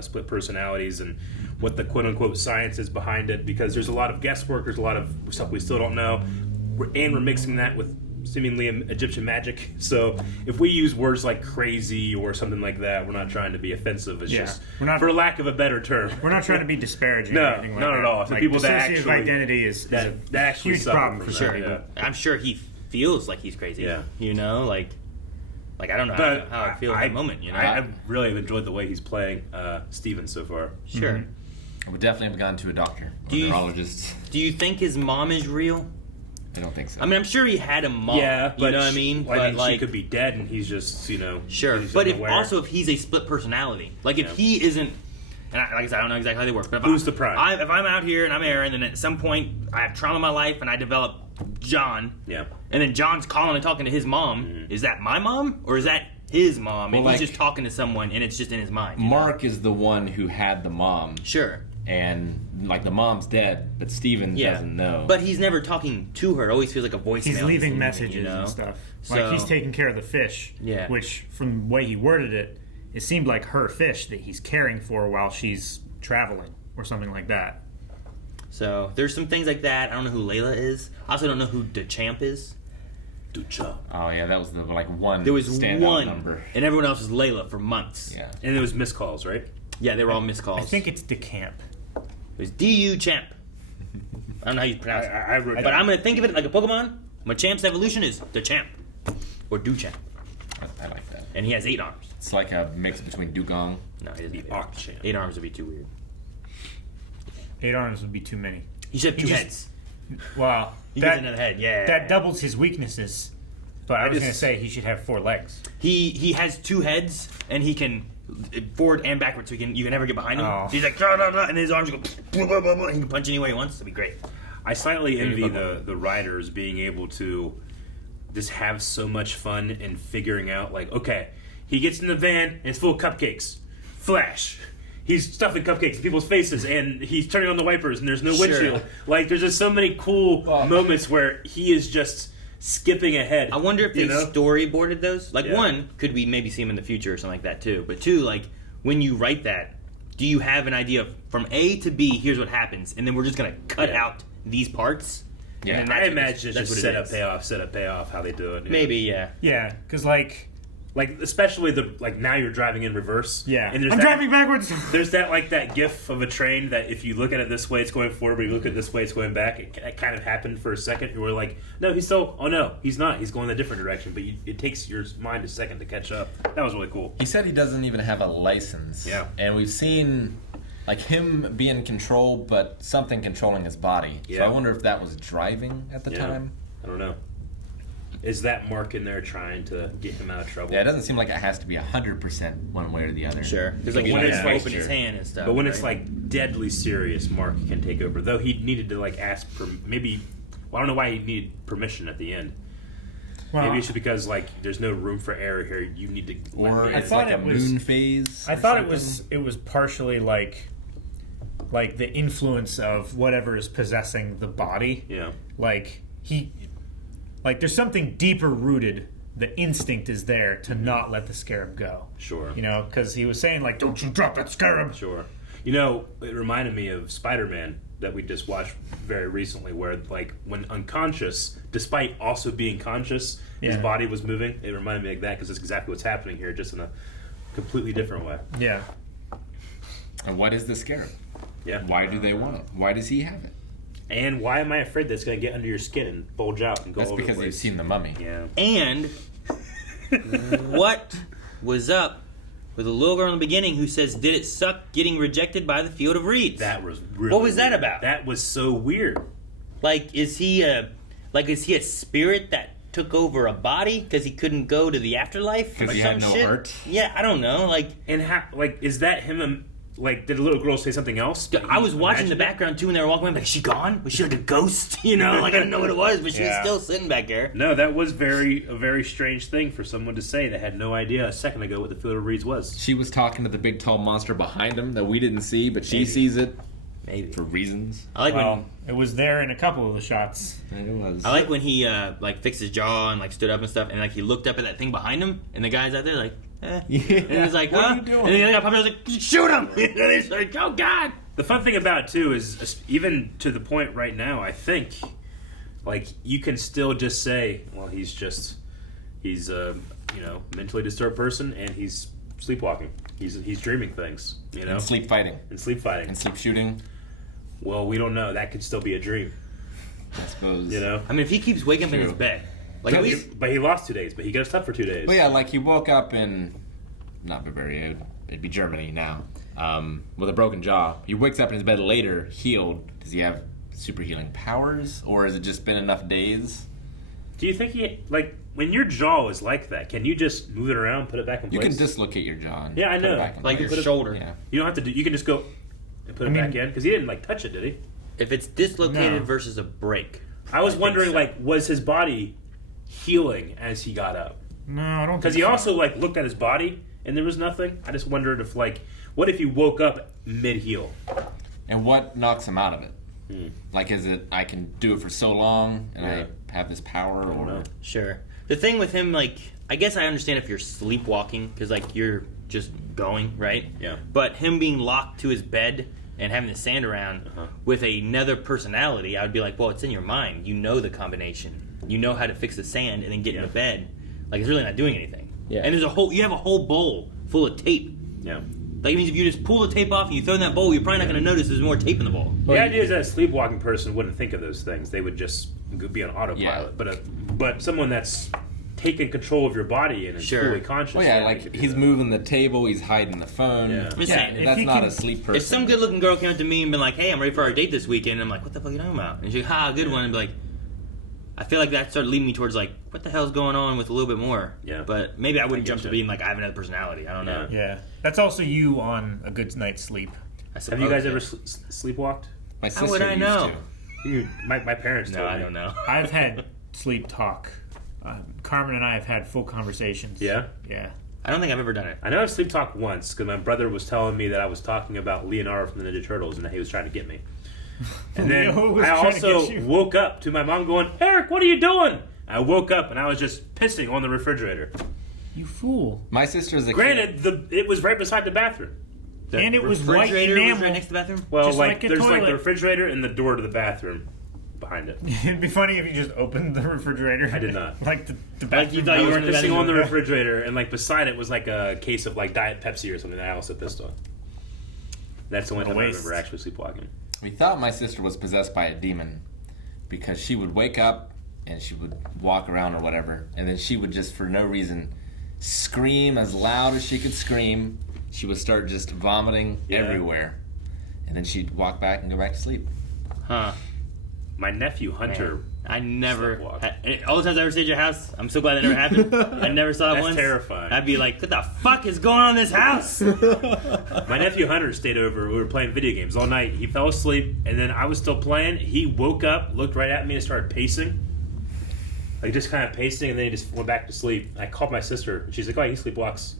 split personalities and what the quote-unquote science is behind it, because there's a lot of guesswork, there's a lot of stuff we still don't know, and we're mixing that with seemingly Egyptian magic. So if we use words like crazy or something like that, we're not trying to be offensive. It's just, we're not, for lack of a better term. We're not trying to be disparaging. No, or anything like not that. at all. So Like, people that dissociative actually identity is that a actually huge suffer problem from for that, some yeah. people. I'm sure he feels like he's crazy. Yeah. Like I don't know But how I feel at that moment. I really have enjoyed the way he's playing Steven so far. Sure. I would definitely have gone to a doctor, Do you- neurologist. Do you think his mom is real? I don't think so. I mean, I'm sure he had a mom. Yeah, but you know what I mean. But she could be dead, and he's just sure. he's But if unaware. if he's a split personality, like if Yeah. he isn't, and like I said, I don't know exactly how they work. But if Who's the prime? If I'm out here and I'm Aaron, and at some point I have trauma in my life and I develop John, Yeah. and then John's calling and talking to his mom, is that my mom or is that his mom? And Well, he's like- just talking to someone, and it's just in his mind. you know? Mark is the one who had the mom, Sure. and like the mom's dead, but Steven Yeah. doesn't know. But he's never talking to her. It always feels like a voicemail. He's leaving to me, messages you know? and stuff. So- Like he's taking care of the fish. Yeah. Which, from the way he worded it, it seemed like her fish that he's caring for while she's traveling or something like that. So there's some things like that. I don't know who Layla is. I also don't know who DeChamp is. Ducha. Oh yeah, that was the one. There was standout one, number. and everyone else was Layla for months. Yeah. And it was missed calls, right? Yeah, they were all missed calls. I think it's DeCamp. It was DU Champ. I don't know how you pronounce it. I wrote But down. I'm going to think of it like a Pokemon. Machamp's evolution is DeChamp. Or Duchamp. I like that. And he has 8 arms. It's like a mix between Dugong. No, he doesn't have 8 Arc arms. Champ. 8 arms would be too weird. 8 arms would be too many. He should have 2 just- heads. Wow. He gets another head, yeah. That doubles his weaknesses. But I was just- going to say he should have 4 legs. He has 2 heads, and he can forward and backwards, so you can never get behind him. Oh. So he's like, "Dah, dah, dah," and his arms go, blah, blah, blah, blah, and he can punch any way he wants. It'd be great. I slightly Maybe envy Pokemon. the writers being able to just have so much fun in figuring out, like, okay, he gets in the van and it's full of cupcakes. Flash. He's stuffing cupcakes in people's faces, and he's turning on the wipers, and there's no Sure. windshield. Like, there's just so many cool moments where he is just skipping ahead. I wonder if they you know? storyboarded those. Like, Yeah. 1, could we maybe see him in the future or something like that, too? But 2, like, when you write that, do you have an idea of from A to B, here's what happens, and then we're just going to cut Yeah. out these parts? Yeah. And then I that's what imagine it's that's just what set it up, is. pay off, how they do it. you know? Maybe, yeah. Yeah, because like Especially now you're driving in reverse. yeah, And there's I'm that- driving backwards. There's that gif of a train that if you look at it this way, it's going forward, but you look at it this way, it's going back. It kind of happened for a second. You were like, no, he's still, oh no, he's not. He's going a different direction, but it takes your mind a second to catch up. That was really cool. He said he doesn't even have a license. Yeah. And we've seen like him be in control, but something controlling his body. So Yeah. I wonder if that was driving at the Yeah. time. I don't know. Is that Mark in there trying to get him out of trouble? Yeah, it doesn't seem like it has to be 100% one way or the other. Sure. Because, like, But when when it's it's like, like- open his hand and stuff. But when right? it's like deadly serious, Mark can take over. Though he needed to ask for maybe. Well, I don't know why he needed permission at the end. Well, Maybe it's just because there's no room for error here. You need to. Or let me it's in. thought like a it was- moon phase. I or thought something. it was partially like like the influence of whatever is possessing the body. Yeah. Like there's something deeper rooted. The instinct is there to not let the scarab go. Sure. You know, because he was saying like, "Don't you drop that scarab." Sure. You know, it reminded me of Spider-Man that we just watched very recently, where like when unconscious, despite also being conscious, his body was moving. It reminded me of that because it's exactly what's happening here, just in a completely different way. Yeah. And what is the scarab? Yeah. Why do they want it? Why does he have it? And why am I afraid that it's going to get under your skin and bulge out and go That's over the because place? you've seen The Mummy. Yeah. And what was up with the little girl in the beginning who says, "Did it suck getting rejected by the field of reeds?" That was really What was that weird. about? That was so weird. Like, is he a spirit that took over a body because he couldn't go to the afterlife? Because or he some had no shit? heart? Yeah, I don't know. Like, And is that him? Like, did the little girl say something else? I was watching the Imagined it? background too when they were walking away. Like, is she gone? Was she like a ghost? You know, like I didn't know what it was, but she was still sitting back there. No, that was a very strange thing for someone to say that had no idea a second ago what the field of reeds was. She was talking to the big tall monster behind him that we didn't see, but she sees it. Maybe for reasons. I like when it was there in a couple of the shots. It was. I like when he like fixed his jaw and like stood up and stuff, and like he looked up at that thing behind him, and the guy's out there like, and he's like, What huh? are you doing? And then the guy popped out, was like, shoot him! And he's like, oh god! The fun thing about it too is, even to the point right now, I think, like, you can still just say, well, he's a mentally disturbed person, and he's sleepwalking. He's dreaming things, you know, And sleep fighting. and sleep fighting, And sleep shooting. Well, we don't know. That could still be a dream, I suppose. you know. I mean, if he keeps waking up in his True. bed, like at least But he lost 2 days. But he got stuck for 2 days. Well, yeah, like he woke up in, not Bavaria, it'd be Germany now, with a broken jaw. He wakes up in his bed later, healed. Does he have super healing powers, or has it just been enough days? Do you think when your jaw is like that, can you just move it around, put it back in You place? can dislocate your jaw. And Yeah, I put it know. back in like place. your shoulder. Yeah. You don't have to do. You can just go and put it back in because he didn't touch it, did he? if it's dislocated No. versus a break. I was think wondering, so. was his body healing as he got up? No, I don't. Because think he so. also looked at his body and there was nothing. I just wondered if what if he woke up mid heel? And what knocks him out of it? Hmm. Like, is it I can do it for so long and Yeah. I have this power, don't or know. Sure. The thing with him, I guess I understand if you're sleepwalking because you're just going, right? Yeah. But him being locked to his bed and having the sand around with another personality, I would be like, well, it's in your mind. You know the combination. You know how to fix the sand and then get in the bed. Like, it's really not doing anything. Yeah. And you have a whole bowl full of tape. Yeah. Like, it means if you just pull the tape off and you throw in that bowl, you're probably not going to notice there's more tape in the bowl. The idea is that a sleepwalking person wouldn't think of those things. They would just be on autopilot. Yeah. But someone that's taken control of your body and is Sure. fully conscious. well, yeah, they like could do he's that. moving the table, he's hiding the phone. Yeah. I'm just saying, if that's he not can- a sleep person. If some good-looking girl came up to me and been like, "Hey, I'm ready for our date this weekend," I'm like, "What the fuck are you talking about?" And she's like, "Ha, good one." And be like, I feel like that started leading me towards what the hell's going on with a little bit more. Yeah. But maybe I wouldn't I jump get to you. being like, I have another personality. I don't know. Yeah, that's also you on a good night's sleep. I Have suppose, you guys yeah. ever sleepwalked? My How sister would I used know? to. Dude, my parents No, told I me. don't know. I've had sleep talk. Carmen and I have had full conversations. Yeah? Yeah. I don't think I've ever done it. I know I've sleep talked once because my brother was telling me that I was talking about Leonardo from the Ninja Turtles and that he was trying to get me. And then Leo was I trying to also get you. woke up to my mom going, "Eric, what are you doing?" I woke up and I was just pissing on the refrigerator. You fool. My sister's a kid. Granted, it was right beside the bathroom. And it was white Refrigerator was enamel. right next to the bathroom. Well, Just like a there's toilet. the refrigerator and the door to the bathroom behind it. It'd be funny if you just opened the refrigerator. I did not. Like the Like bathroom. you thought I you was were in the pissing on the bathroom. refrigerator, and beside it was a case of Diet Pepsi or something that I also pissed on. That's the only time I waste. remember actually sleepwalking. We thought my sister was possessed by a demon because she would wake up and she would walk around or whatever, and then she would just, for no reason, scream as loud as she could scream. She would start just vomiting Yeah. everywhere, and then she'd walk back and go back to sleep. Huh. My nephew Hunter. I never. Sleepwalk. All the times I ever stayed at your house, I'm so glad that never happened. I never saw it That's once. terrifying. I'd be like, what the fuck is going on in this house? My nephew Hunter stayed over. We were playing video games all night. He fell asleep, and then I was still playing. He woke up, looked right at me, and started pacing. Just kind of pacing, and then he just went back to sleep. I called my sister. She's like, "Oh, he sleepwalks."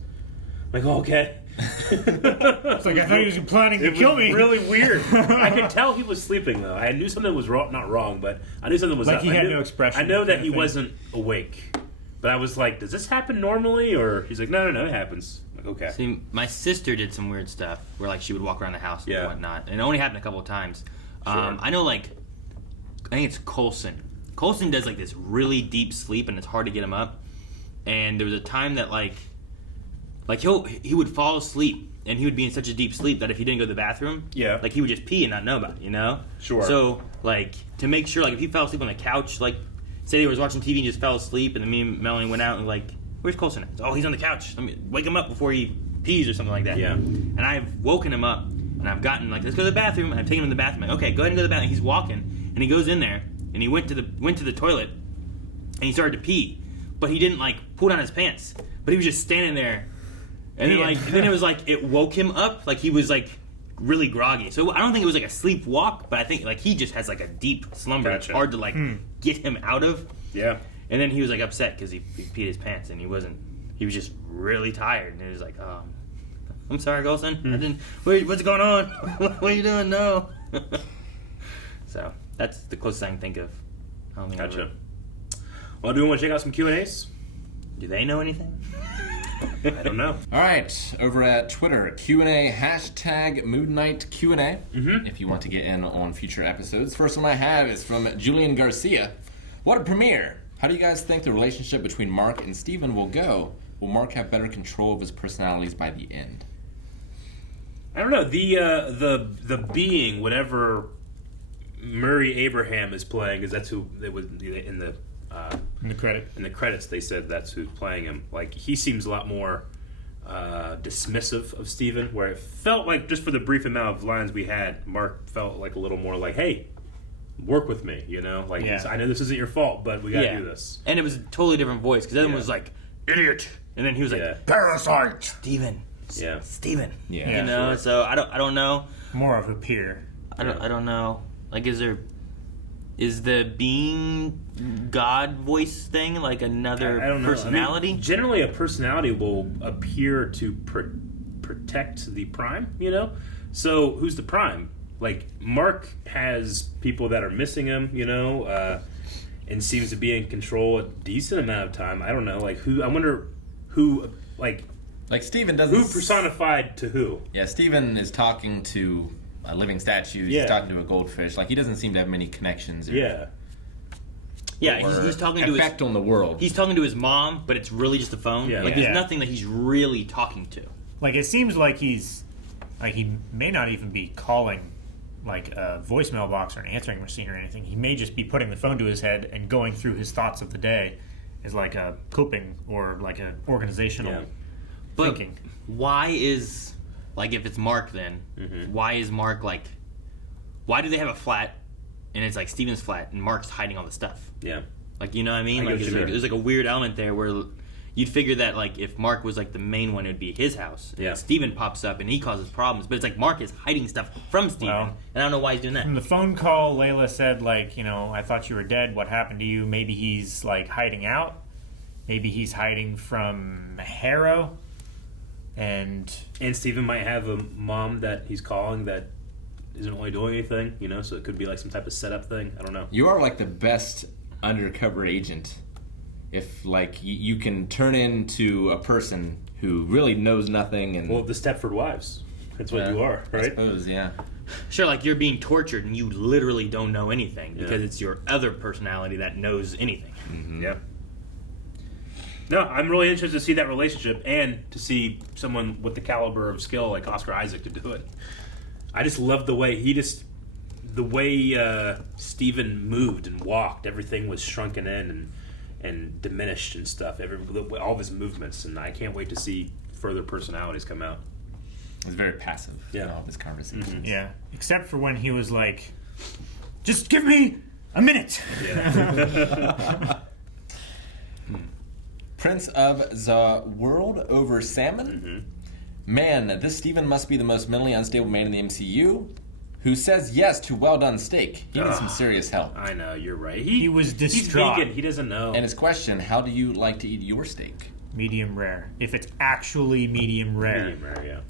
I'm like, "Oh, okay." It's like I thought he was planning to kill me. Really weird. I could tell he was sleeping though. I knew something was wrong, not wrong, but I knew something was Like up. he I had knew, no expression I know that kind he of thing. wasn't awake, but I was like, "Does this happen normally?" Or he's like, "No, it happens." I'm like, okay. See, my sister did some weird stuff where like she would walk around the house and Yeah. whatnot, and it only happened a couple of times. Sure. I know, like, I think it's Coulson. Coulson does like this really deep sleep, and it's hard to get him up. And there was a time that like he would fall asleep, and he would be in such a deep sleep that if he didn't go to the bathroom, Yeah. like he would just pee and not know about it, you know? Sure. So like to make sure, like if he fell asleep on the couch, like say he was watching TV and just fell asleep, and then me and Melanie went out and like, where's Coulson? Oh, he's on the couch. Let me wake him up before he pees or something like that. Yeah. And I've woken him up, and I've gotten like, let's go to the bathroom, and I've taken him to the bathroom. Like, okay, go ahead and go to the bathroom. He's walking, and he goes in there, and he went to the toilet, and he started to pee, but he didn't like pull down his pants, but he was just standing there, and then it was like it woke him up, like he was like really groggy. So I don't think it was like a sleep walk, but I think like he just has like a deep slumber. Gotcha. It's hard to like get him out of. Yeah. And then he was like upset because he peed his pants, and he was just really tired, and he was like, I'm sorry, Golson. I didn't. What's going on? What are you doing? No. So that's the closest I can think of. I don't think I Gotcha. ever- Well, do we want to check out some Q&As? Do they know anything? I don't know. All right, over at Twitter, Q&A, hashtag Mood Night Q&A, if you want to get in on future episodes. First one I have is from Julian Garcia. What a premiere! How do you guys think the relationship between Mark and Steven will go? Will Mark have better control of his personalities by the end? I don't know. The being, whatever Murray Abraham is playing, because that's who they would in the credits they said that's who's playing him. Like he seems a lot more dismissive of Steven, where it felt like just for the brief amount of lines we had, Mark felt like a little more like, hey, work with me, you know? Like I know this isn't your fault, but we gotta do this. And it was a totally different voice, because then it was like, idiot, and then he was like, Parasite! Steven. Yeah. Steven. Yeah. You know, sure. so I don't know. More of a peer. I don't know. Like, is the being God voice thing like another I don't know. personality? I mean, generally, a personality will appear to protect the prime, you know? So, who's the prime? Like, Mark has people that are missing him, you know, and seems to be in control a decent amount of time. I don't know. Like, I wonder who, like Steven doesn't... Who personified to who? Yeah, Steven is talking to a living statue. He's talking to a goldfish. Like, he doesn't seem to have many connections. Yeah. Yeah, he's talking to effect on the world. He's talking to his mom, but it's really just a phone. Yeah. Like, there's nothing that he's really talking to. Like, it seems like he may not even be calling like a voicemail box or an answering machine or anything. He may just be putting the phone to his head and going through his thoughts of the day as like a coping or like an organizational thinking. Why is, like, if it's Mark then, why is Mark like, why do they have a flat and it's like Steven's flat and Mark's hiding all the stuff? Yeah. Like, you know what I mean? Like, there's like a weird element there where you'd figure that, like, if Mark was like the main one, it would be his house. Yeah. Steven pops up and he causes problems, but it's like Mark is hiding stuff from Steven, and I don't know why he's doing that. From the phone call, Layla said, like, you know, I thought you were dead. What happened to you? Maybe he's like hiding out. Maybe he's hiding from Harrow. And Steven might have a mom that he's calling that isn't really doing anything, you know, so it could be like some type of setup thing. I don't know. You are like the best undercover agent. If like you can turn into a person who really knows nothing and... Well, the Stepford Wives. That's what you are, right? I suppose, yeah. Sure, like you're being tortured and you literally don't know anything because it's your other personality that knows anything. Mm-hmm. Yeah. No, I'm really interested to see that relationship and to see someone with the caliber of skill like Oscar Isaac to do it. I just love the way Steven moved and walked. Everything was shrunken in and diminished and stuff. All of his movements, and I can't wait to see further personalities come out. He's very passive in all of his conversations. Mm-hmm. Yeah, except for when he was like, just give me a minute. Yeah. Prince of the World over Salmon? Man, this Steven must be the most mentally unstable man in the MCU who says yes to well-done steak. He needs some serious help. I know, you're right. He was distraught. He's vegan. He doesn't know. And his question, how do you like to eat your steak? Medium rare. If it's actually medium rare. Medium rare, yeah.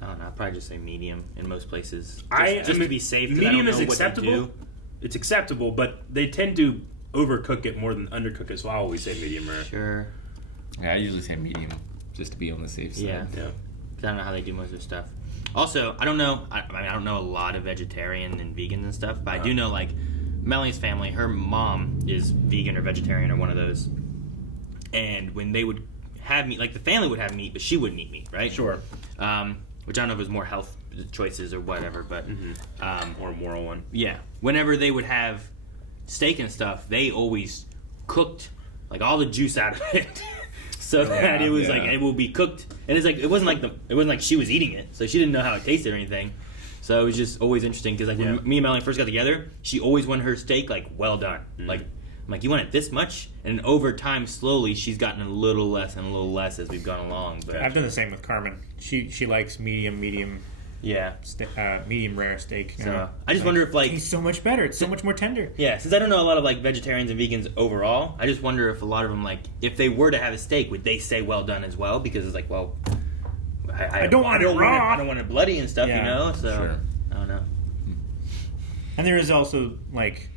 I don't know. I'd probably just say medium in most places. Just to be safe. 'Cause I Medium don't is know what they acceptable. do. It's acceptable, but they tend to overcook it more than undercook it, so I always say medium rare. Sure. Yeah, I usually say medium, just to be on the safe side. Yeah. Yeah. 'Cause I don't know how they do most of their stuff. Also, I don't know. I mean, I don't know a lot of vegetarian and vegans and stuff, but I do know like Melanie's family. Her mom is vegan or vegetarian or one of those. And when they would have meat, like the family would have meat, but she wouldn't eat meat, right? Sure. Which I don't know if it was more health choices or whatever, but or a moral one. yeah. Whenever they would have steak and stuff, they always cooked like all the juice out of it. So that it was like it will be cooked, and it's like it wasn't like she was eating it, so she didn't know how it tasted or anything. So it was just always interesting because like when me and Melanie first got together, she always wanted her steak like well done. Like I'm like, you want it this much? And over time, slowly, she's gotten a little less and a little less as we've gone along. But I've done the same with Carmen. She likes medium rare steak. So I just wonder if like it's so much better. It's so much more tender. Yeah, since I don't know a lot of like vegetarians and vegans overall, I just wonder if a lot of them like if they were to have a steak, would they say well done as well? Because it's like, well, I don't want it raw. I don't want it bloody and stuff, you know. So I don't know. And there is also like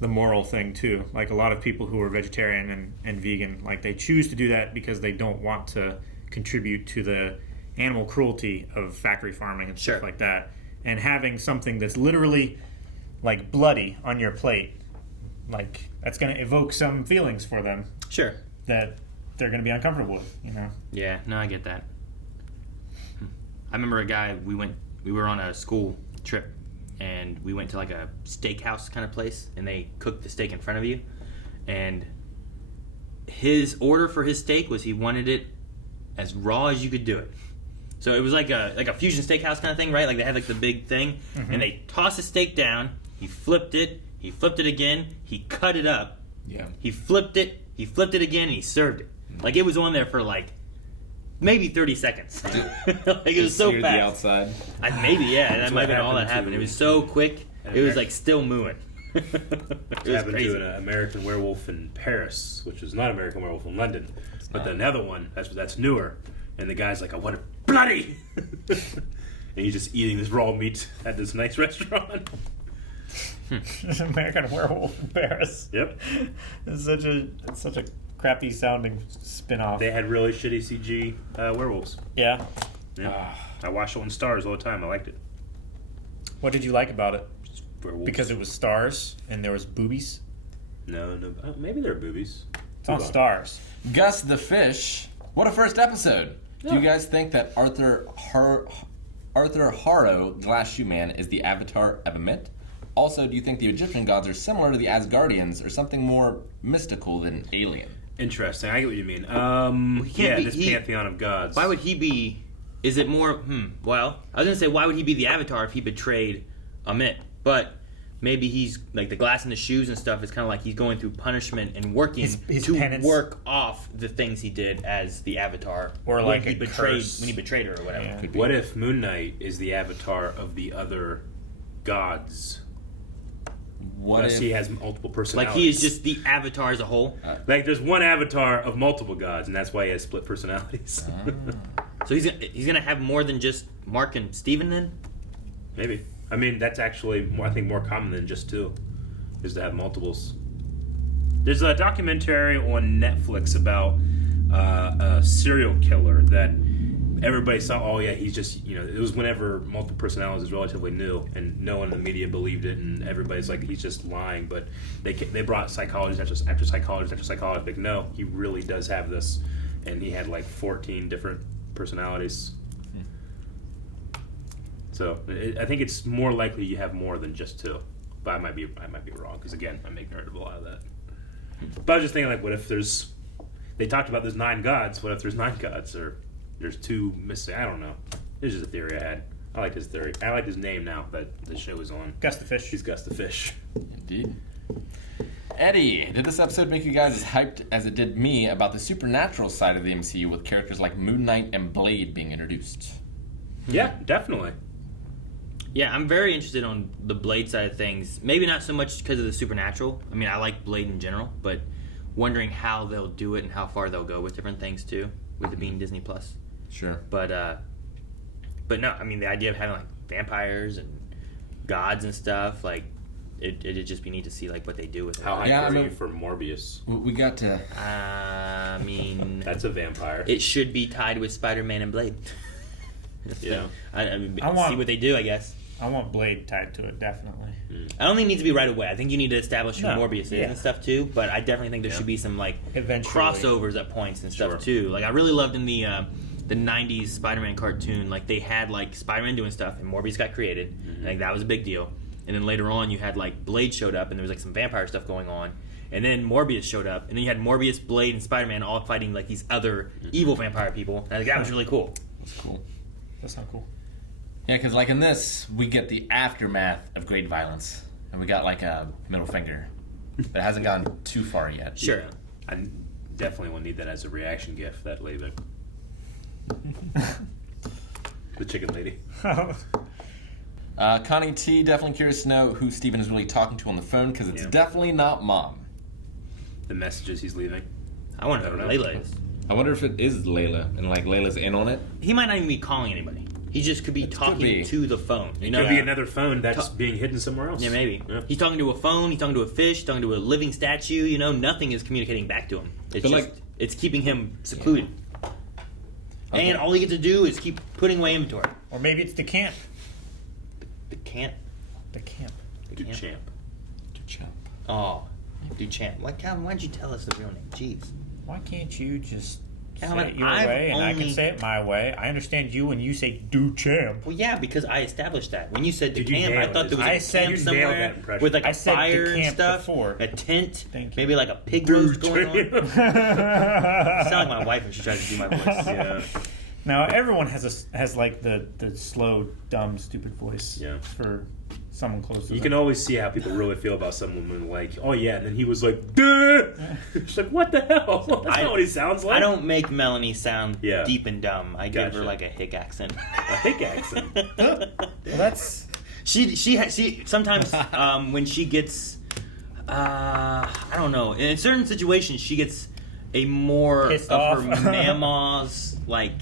the moral thing too. Like a lot of people who are vegetarian and vegan, like they choose to do that because they don't want to contribute to the animal cruelty of factory farming and stuff like that. And having something that's literally like bloody on your plate, like that's going to evoke some feelings for them. Sure. That they're going to be uncomfortable with, you know. Yeah, no, I get that. I remember a guy we were on a school trip and we went to like a steakhouse kind of place and they cooked the steak in front of you, and his order for his steak was he wanted it as raw as you could do it. So it was like a fusion steakhouse kind of thing, right? Like they had like the big thing, and they tossed the steak down. He flipped it again. He cut it up. Yeah. He flipped it again, and he served it. Like it was on there for like maybe 30 seconds. Like it was so fast. The outside. Maybe, yeah. That might have been all that happened. It was so quick. It was like still mooing. It happened to an American Werewolf in Paris, which was not American Werewolf in London, but another one that's newer. And the guy's like, I want it bloody! And he's just eating this raw meat at this nice restaurant. American Werewolf in Paris. Yep. It's such a crappy sounding spin-off. They had really shitty CG werewolves. Yeah? Yeah. I watch it on Stars all the time. I liked it. What did you like about it? Werewolves. Because it was Stars and there was boobies? No. Maybe they're boobies. It's on Stars. Gus the Fish. What a first episode. Do you guys think that Arthur Harrow, Glass Shoe Man, is the avatar of a myth? Also, do you think the Egyptian gods are similar to the Asgardians or something more mystical than alien? Interesting. I get what you mean. This pantheon of gods. Why would he be... Is it more... Well, I was going to say, why would he be the avatar if he betrayed Amit? But maybe he's... Like, the glass in the shoes and stuff is kind of like he's going through punishment and working his to penance. Work off the things he did as the avatar. Or when like he a betrayed, curse. when he betrayed her or whatever. Yeah. What if Moon Knight is the avatar of the other gods? What if he has multiple personalities? Like he is just the avatar as a whole? Like there's one avatar of multiple gods, and that's why he has split personalities. So he's going to have more than just Mark and Steven then? Maybe. I mean, that's actually, I think, more common than just two, is to have multiples. There's a documentary on Netflix about a serial killer that everybody saw, oh yeah, he's just, it was whenever multiple personalities was relatively new, and no one in the media believed it, and everybody's like, he's just lying, but they brought psychologists after psychologists after psychologists, like, no, he really does have this, and he had like 14 different personalities. So I think it's more likely you have more than just two, but I might be wrong because again I'm ignorant of a lot of that. But I was just thinking like, what if they talked about there's 9 gods? What if there's 9 gods or there's 2 missing? I don't know. It's just a theory I had. I like his theory. I like his name now that the show is on. Gus the Fish. He's Gus the Fish. Indeed. Eddie, did this episode make you guys as hyped as it did me about the supernatural side of the MCU with characters like Moon Knight and Blade being introduced? Yeah, definitely. Yeah, I'm very interested on the Blade side of things. Maybe not so much because of the supernatural. I mean, I like Blade in general, but wondering how they'll do it and how far they'll go with different things too, with it being Disney Plus. Sure. But no, I mean the idea of having like vampires and gods and stuff, like it'd just be neat to see like what they do with it. How hyped are you for Morbius? We got to. I mean, that's a vampire. It should be tied with Spider-Man and Blade. Yeah. I mean, see what they do, I guess. I want Blade tied to it, definitely. I don't think it needs to be right away. I think you need to establish who Morbius is and stuff too. But I definitely think there should be some like crossovers at points and stuff too. Like I really loved in the '90s Spider-Man cartoon, like they had like Spider-Man doing stuff and Morbius got created. And, like that was a big deal. And then later on, you had like Blade showed up and there was like some vampire stuff going on. And then Morbius showed up, and then you had Morbius, Blade, and Spider-Man all fighting like these other evil vampire people. And that was really cool. That's cool. That's not cool. Yeah, because like in this, we get the aftermath of great violence, and we got like a middle finger, but it hasn't gone too far yet. Sure. I definitely will need that as a reaction gif. That lady, the chicken lady. Connie T, definitely curious to know who Steven is really talking to on the phone, because it's definitely not Mom. The messages he's leaving. I want to know who Layla is. I wonder if it is Layla, and like Layla's in on it. He might not even be calling anybody. He just could be talking to the phone. You know? Could be another phone that's being hidden somewhere else. Yeah, maybe. Yeah. He's talking to a phone, he's talking to a fish, he's talking to a living statue, you know, nothing is communicating back to him. It's just, like, it's keeping him secluded. Yeah. Okay. And all he gets to do is keep putting away inventory. Or maybe it's the camp. The camp? The camp. Duchamp. Oh, Duchamp. Why'd you tell us the real name? Jeez. Why can't you just say Calvin, it your way and I can say it my way? I understand you when you say Duchamp. Well, yeah, because I established that. When you said Duchamp, I thought there was a camp somewhere with like I a said fire and Duchamp stuff, before. a tent, maybe like a pig roast going on. You sound like my wife when she tries to do my voice. Yeah. Now everyone has like the slow, dumb, stupid voice for someone close to them. You can always see how people really feel about someone when like, oh yeah, and then he was like, duh! She's like, what the hell? That's not what he sounds like. I don't make Melanie sound deep and dumb. I give her like a hick accent. A hick accent? Well, that's... She sometimes when she gets, I don't know, in certain situations she gets a more pissed of off. her mama's like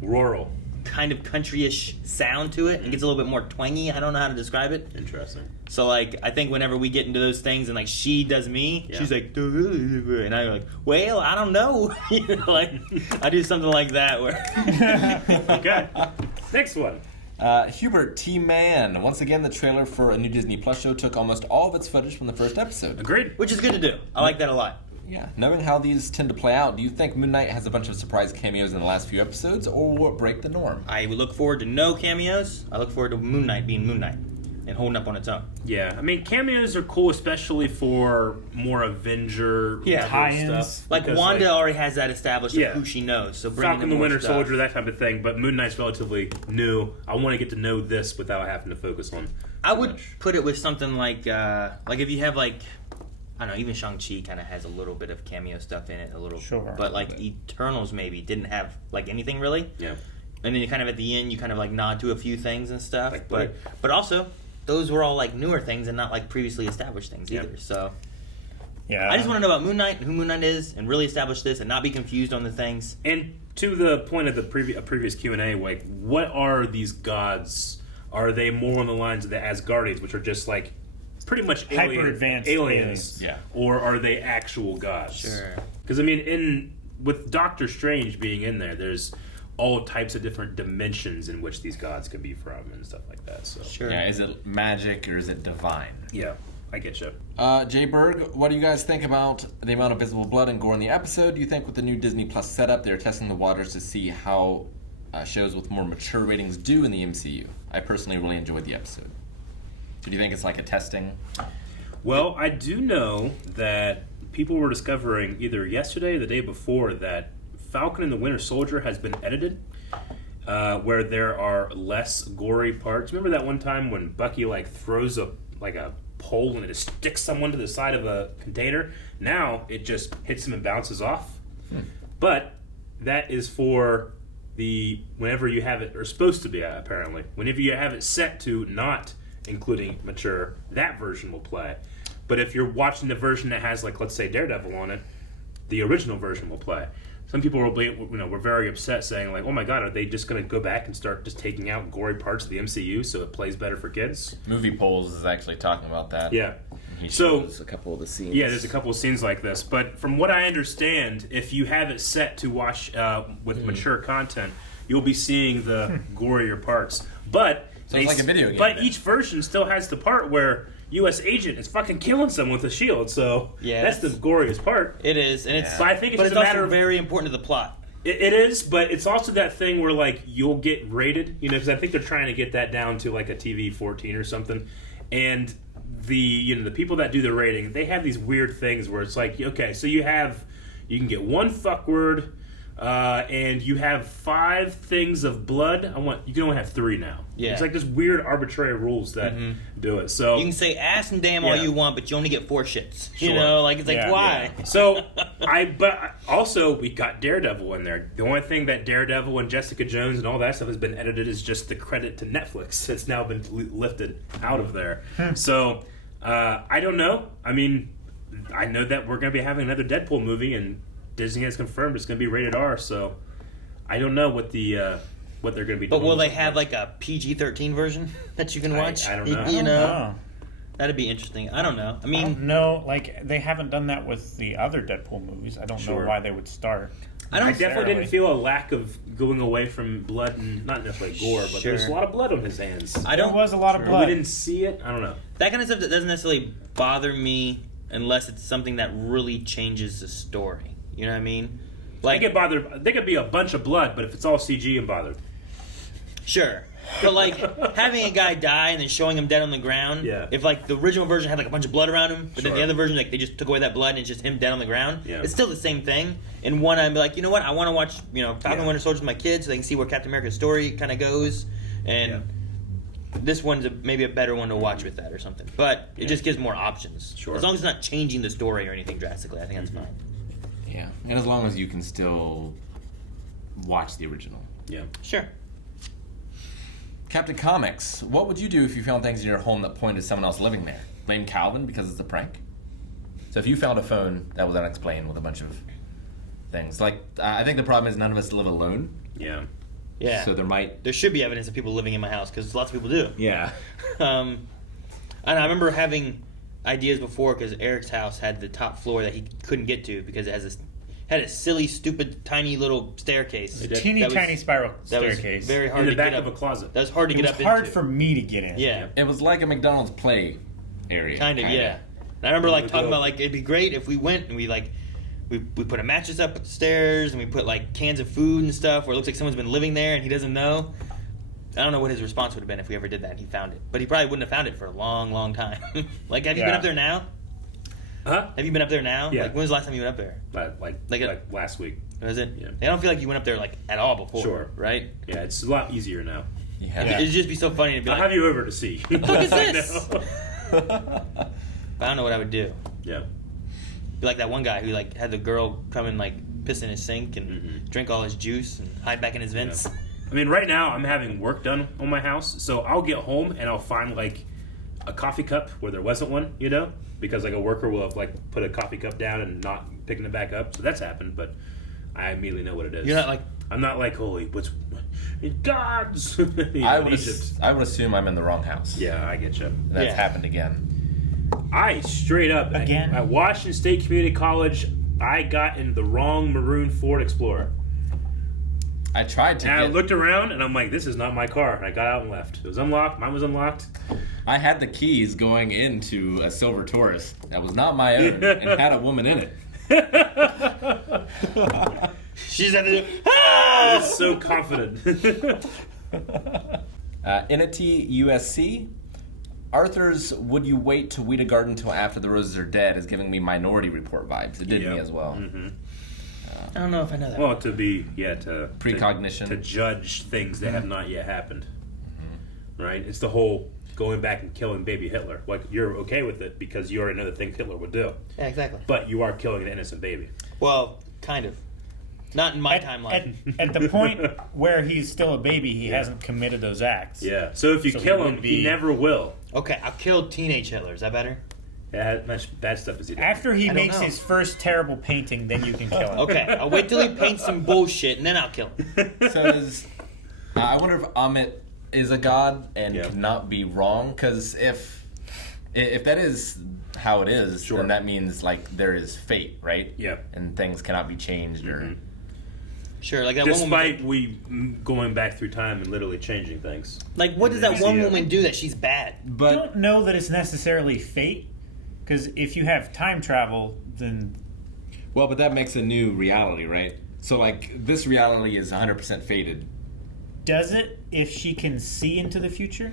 rural kind of country-ish sound to it. It gets a little bit more twangy. I don't know how to describe it. Interesting. So like I think whenever we get into those things and like she does me, she's like, and I'm like, well, I don't know. You know, like I do something like that where okay. Next one. Hubert T. Mann. Once again, the trailer for a new Disney Plus show took almost all of its footage from the first episode. Agreed. Which is good to do. I like that a lot. Yeah. Knowing how these tend to play out, do you think Moon Knight has a bunch of surprise cameos in the last few episodes, or will it break the norm? I would look forward to no cameos. I look forward to Moon Knight being Moon Knight and holding up on its own. Yeah, I mean, cameos are cool, especially for more Avenger stuff. Like Wanda already has that established of who she knows. So Falcon the Winter Soldier, that type of thing. But Moon Knight's relatively new. I want to get to know this without having to focus on. I would put it with something like if you have like, I don't know, even Shang-Chi kind of has a little bit of cameo stuff in it, a little. Sure. But like Eternals maybe didn't have like anything really. Yeah. And then you kind of at the end you kind of like nod to a few things and stuff. Like, but also those were all like newer things and not like previously established things either. So I just want to know about Moon Knight and who Moon Knight is and really establish this and not be confused on the things. And to the point of the previous Q&A, like what are these gods? Are they more on the lines of the Asgardians, which are just like pretty much hyper-advanced aliens, or are they actual gods? Sure. Because I mean, with Doctor Strange being in there, there's all types of different dimensions in which these gods could be from and stuff like that. So sure. Yeah, is it magic or is it divine? Yeah, I get you. Jay Berg, what do you guys think about the amount of visible blood and gore in the episode? Do you think with the new Disney Plus setup, they're testing the waters to see how shows with more mature ratings do in the MCU? I personally really enjoyed the episode. So do you think it's like a testing? Well, I do know that people were discovering either yesterday or the day before that Falcon and the Winter Soldier has been edited, where there are less gory parts. Remember that one time when Bucky like throws a pole and it just sticks someone to the side of a container? Now it just hits him and bounces off. But that is for whenever you have it, or supposed to be apparently, whenever you have it set to not including mature, that version will play. But if you're watching the version that has, like, let's say Daredevil on it, the original version will play. Some people were very upset, saying like, "Oh my God, are they just going to go back and start just taking out gory parts of the MCU so it plays better for kids?" Movie Polls is actually talking about that. Yeah. He So shows a couple of the scenes. yeah, there's a couple of scenes like this, but from what I understand, if you have it set to watch with mature content, you'll be seeing the gorier parts. But So it's like a video game. But then. each version still has the part where U.S. agent is fucking killing someone with a shield, so Yeah, that's the goriest part. It is, and it's. But I think it's but just it's a also matter of very important to the plot. It is, but it's also that thing where like you'll get rated, because I think they're trying to get that down to like a TV 14 or something, and the people that do the rating, they have these weird things where it's like, okay, so you can get one fuck word, and you have 5 things of blood. You can only have 3 now. Yeah. It's like just weird arbitrary rules that do it. So You can say ass and damn all Yeah. you want, but you only get 4 shits. You Sure. know, like it's like Yeah. why? So but also we got Daredevil in there. The only thing that Daredevil and Jessica Jones and all that stuff has been edited is just the credit to Netflix. It's now been lifted out of there. So I don't know. I mean, I know that we're going to be having another Deadpool movie, and Disney has confirmed it's going to be rated R. So I don't know what what they're going to be doing. But will they have like a PG-13 version that you can watch? I don't know. You know, Oh. that'd be interesting. I don't know. I mean, No, like they haven't done that with the other Deadpool movies. I don't Sure. know why they would start. I don't. I definitely necessarily. didn't feel a lack of going away from blood, and not necessarily gore, but Sure. there's a lot of blood on his hands. I There don't. was a lot of We blood. didn't see it. I don't know. That kind of stuff that doesn't necessarily bother me unless it's something that really changes the story. You know what I mean? Like, they could be a bunch of blood, but if it's all CG, I'm bothered. Sure. But like having a guy die and then showing him dead on the ground. Yeah. If like the original version had like a bunch of blood around him, but then the Sure. other version like they just took away that blood and it's just him dead on the ground. Yeah. It's still the same thing. In one, I'd be like, you know what? I want to watch Falcon Yeah. Winter Soldier with my kids so they can see where Captain America's story kind of goes, and this one's maybe a better one to watch with that or something. But it just gives more options. Sure. As long as it's not changing the story or anything drastically, I think that's fine. Yeah, and as long as you can still watch the original. Yeah. Sure. Captain Comics, what would you do if you found things in your home that pointed to someone else living there? Blame Calvin because it's a prank? So if you found a phone that was unexplained with a bunch of things, like, I think the problem is none of us live alone. Yeah. Yeah. So there should be evidence of people living in my house because lots of people do. Yeah. And I remember having ideas before because Eric's house had the top floor that he couldn't get to because it had a silly, stupid, tiny little staircase. A teeny tiny spiral that was staircase very hard In the to back get of up. a closet. That was hard to It get was up hard into. for me to get in. Yeah. It was like a McDonald's play area. Kind of, kinda. yeah. And I remember like Would talking go- about like it'd be great if we went and we put a mattress up the stairs and we put like cans of food and stuff where it looks like someone's been living there and he doesn't know. I don't know what his response would have been if we ever did that and he found it. But he probably wouldn't have found it for a long, long time. Like, have you been Yeah. up there now? Huh? Have you been up there now? Yeah. Like, when was the last time you went up there? Like last week. Was it? Yeah. I don't feel like you went up there like at all before. Sure. Right? Yeah, it's a lot easier now. Yeah. It'd just be so funny to be I'll like, have you over to see. look at I this. know. I don't know what I would do. Yeah. Be like that one guy who like had the girl come and like piss in his sink and drink all his juice and hide back in his vents. Yeah. I mean, right now I'm having work done on my house, so I'll get home and I'll find like a coffee cup where there wasn't one, because like a worker will have like put a coffee cup down and not picking it back up. So that's happened, but I immediately know what it is. You're not like, I'm not like, holy, what's gods? I Egypt. would assume I'm in the wrong house. Yeah, I get you. That's Yeah. happened again. I straight up Again? at Washington State Community College, I got in the wrong maroon Ford Explorer. I tried to And I get... looked around and I'm like, this is not my car. And I got out and left. It was unlocked. Mine was unlocked. I had the keys going into a silver Taurus that was not my own and had a woman in it. she's at the. I was so confident. Inity USC. Arthur's "Would you wait to weed a garden till after the roses are dead" is giving me Minority Report vibes. It did me as well. I don't know if I know that. Well, to Precognition. to judge things that have not yet happened. Right? It's the whole going back and killing baby Hitler. Like, you're okay with it because you already know the things Hitler would do. Yeah, exactly. But you are killing an innocent baby. Well, kind of. Not in my timeline. At the point where he's still a baby, he hasn't committed those acts. Yeah. So if you So he kill him, wouldn't he be- never will. Okay, I'll kill teenage Hitler. Is that better? Yeah, much bad stuff has he done? After he I don't makes know. his first terrible painting, then you can kill him. Okay, I'll wait till he paints some bullshit and then I'll kill him. So I wonder if Amit is a god and Yeah. cannot be wrong. Because if that is how it is, Sure. then that means like there is fate, right? Yeah. And things cannot be changed or. Sure, like that one Despite woman. going back through time and literally changing things. Like, what does that Yeah. one woman do that she's bad? I But don't know that it's necessarily fate, because if you have time travel, then well, but that makes a new reality, right? So like this reality is 100% fated. does it if she can see into the future?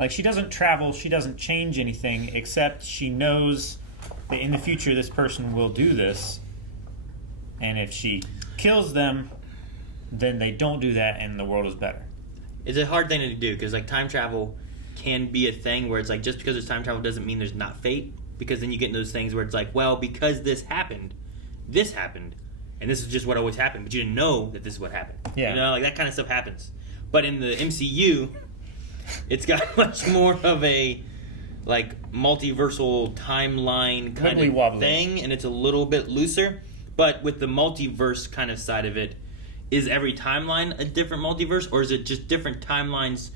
Like, she doesn't travel, she doesn't change anything, except she knows that in the future this person will do this, and if she kills them, then they don't do that and the world is better. It's a hard thing to do because like time travel can be a thing where it's like just because there's time travel doesn't mean there's not fate, because then you get in those things where it's like, well, because this happened, and this is just what always happened, but you didn't know that this is what happened. Yeah. You know, like that kind of stuff happens. But in the MCU, it's got much more of a like multiversal timeline kind Wibbly of wobbly. thing, and it's a little bit looser. But with the multiverse kind of side of it, is every timeline a different multiverse, or is it just different timelines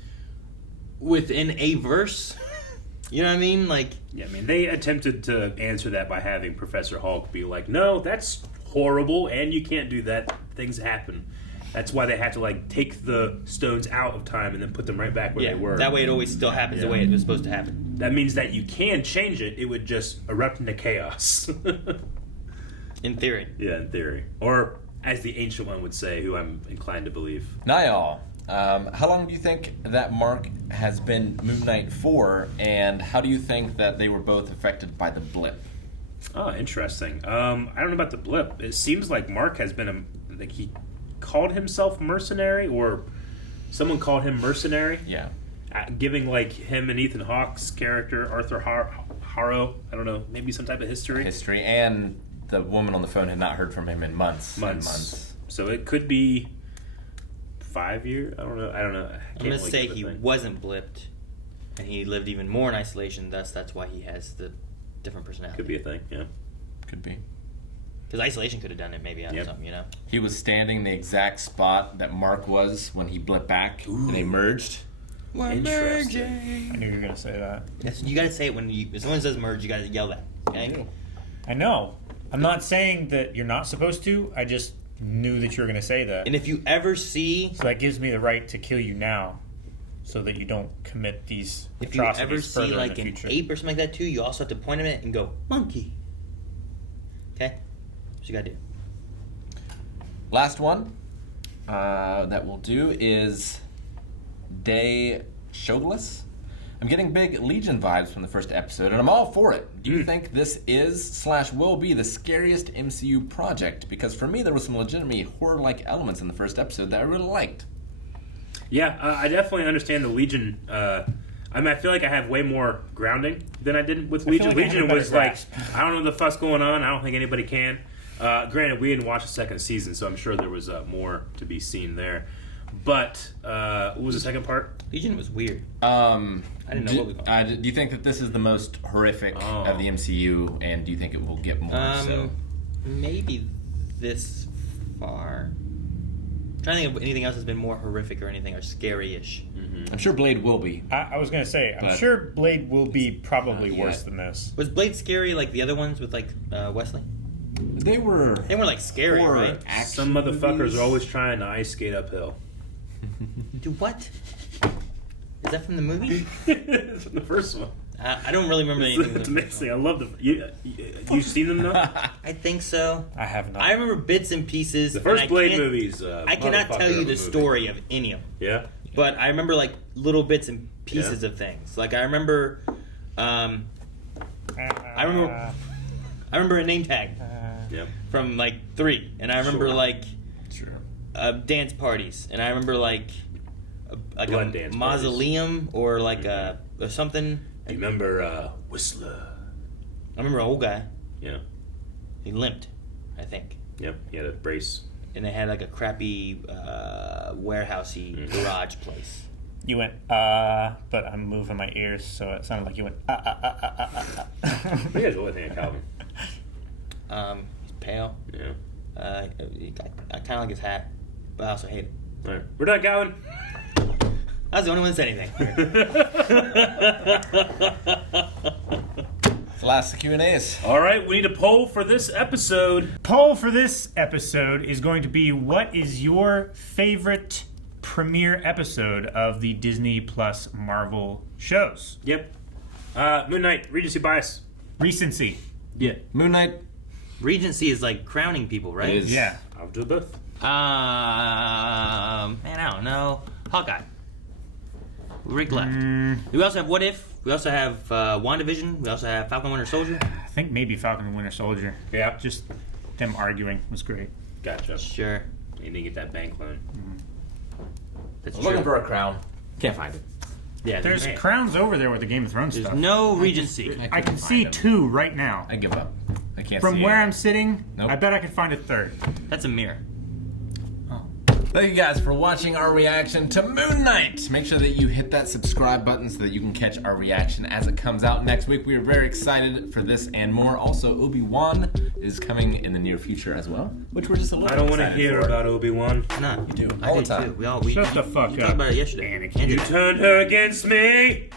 within a verse? You know what I mean? Like, Yeah, I mean, they attempted to answer that by having Professor Hulk be like, no, that's horrible, and you can't do that. Things happen. That's why they had to, like, take the stones out of time and then put them right back where yeah, they were. that way it always still happens the way it was supposed to happen. That means that you can change it. It would just erupt into chaos. In theory. Yeah, in theory. Or, as the Ancient One would say, who I'm inclined to believe. Niall, how long do you think that Mark has been Moon Knight for, and how do you think that they were both affected by the blip? Oh, interesting. I don't know about the blip. It seems like Mark has been like he called himself mercenary, or someone called him mercenary. Yeah. Giving like him and Ethan Hawke's character, Arthur Harrow, I don't know, maybe some type of history. And the woman on the phone had not heard from him in months. So it could be 5 years. I don't know. I can't I'm going to really say give a he thing. wasn't blipped, and he lived even more in isolation, thus that's why he has the different personality. Could be a thing, yeah. Could be. Because isolation could have done it maybe out of Yep. something, you know? He was standing in the exact spot that Mark was when he blipped back and they merged. Interesting. I knew you were going to say that. You got to say it when someone says merge, you got to yell that, okay? I know. I'm not saying that you're not supposed to, I just knew that you were going to say that. And if you ever see... So that gives me the right to kill you now, so that you don't commit these If you atrocities ever see further like in the an future. ape or something like that too, you also have to point at it and go, monkey. Okay? That's what you gotta do. Last one that we'll do is Day Shogless. I'm getting big Legion vibes from the first episode, and I'm all for it. Do you think this is/will be the scariest MCU project? Because for me, there was some legitimately horror-like elements in the first episode that I really liked. Yeah, I definitely understand the Legion. I mean, I feel like I have way more grounding than I did with Legion. like I have a Legion better was like, grasp. I don't know what the fuck's going on. I don't think anybody can. Granted, we didn't watch the second season, so I'm sure there was more to be seen there. But what was the second part? Legion was weird. I didn't know what was going on. Do you think that this is the most horrific of the MCU, and do you think it will get more so? Maybe this far. I'm trying to think of anything else that's been more horrific or anything or scary-ish. I'm sure Blade will be. I was going to say, I'm But- sure Blade will be probably Not worse yet. than this. Was Blade scary like the other ones with like Wesley? They were like scary, horror right? action Some motherfuckers movies. are always trying to ice skate uphill. Do what? Is that from the movie? It's from the first one. I don't really remember anything. It's amazing. I love them. You've seen them though? I think so. I have not. I remember bits and pieces. The first and Blade can't- movie's I cannot motherfucker tell you of a the movie. story of any of them. Yeah? But I remember like little bits and pieces of things. Like I remember, I remember a name tag Yeah. from like 3, and I remember Sure. like Sure. dance parties, and I remember like a Blood dance mausoleum or like or something. You remember Whistler? I remember an old guy. Yeah. He limped, I think. Yep. He had a brace. And they had like a crappy warehousey garage place. You went, but I'm moving my ears, so it sounded like you went, What do you guys really think of Calvin? He's pale. Yeah. I kind of like his hat, but I also hate it. All right. We're done, Calvin. I was the only one that said anything. Last Q&As. All right, we need a poll for this episode. Poll for this episode is going to be, what is your favorite premiere episode of the Disney Plus Marvel shows? Yep. Moon Knight, Regency bias. Recency. Yeah. Moon Knight. Regency is like crowning people, right? It is. Yeah. I'll do both. Man, I don't know. Hawkeye. Rick left. We also have What If. We also have WandaVision. We also have Falcon Winter Soldier. I think maybe Falcon and Winter Soldier. Yeah. Just them arguing was great. Gotcha. Sure. You didn't get that bank loan. That's I'm true. looking for a crown. Can't find it. Yeah, There's crowns over there with the Game of Thrones There's stuff. no Regency. I can see 2 right now. I give up. I can't From see where it. I'm sitting, Nope. I bet I could find a 3rd. That's a mirror. Thank you guys for watching our reaction to Moon Knight. Make sure that you hit that subscribe button so that you can catch our reaction as it comes out next week. We are very excited for this and more. Also, Obi-Wan is coming in the near future as well, which we're just a little I don't want to excited hear for. about Obi-Wan. No, You do, I all the did time. too. We Shut the fuck you up, talked about it yesterday. Anakin. You turned her against me.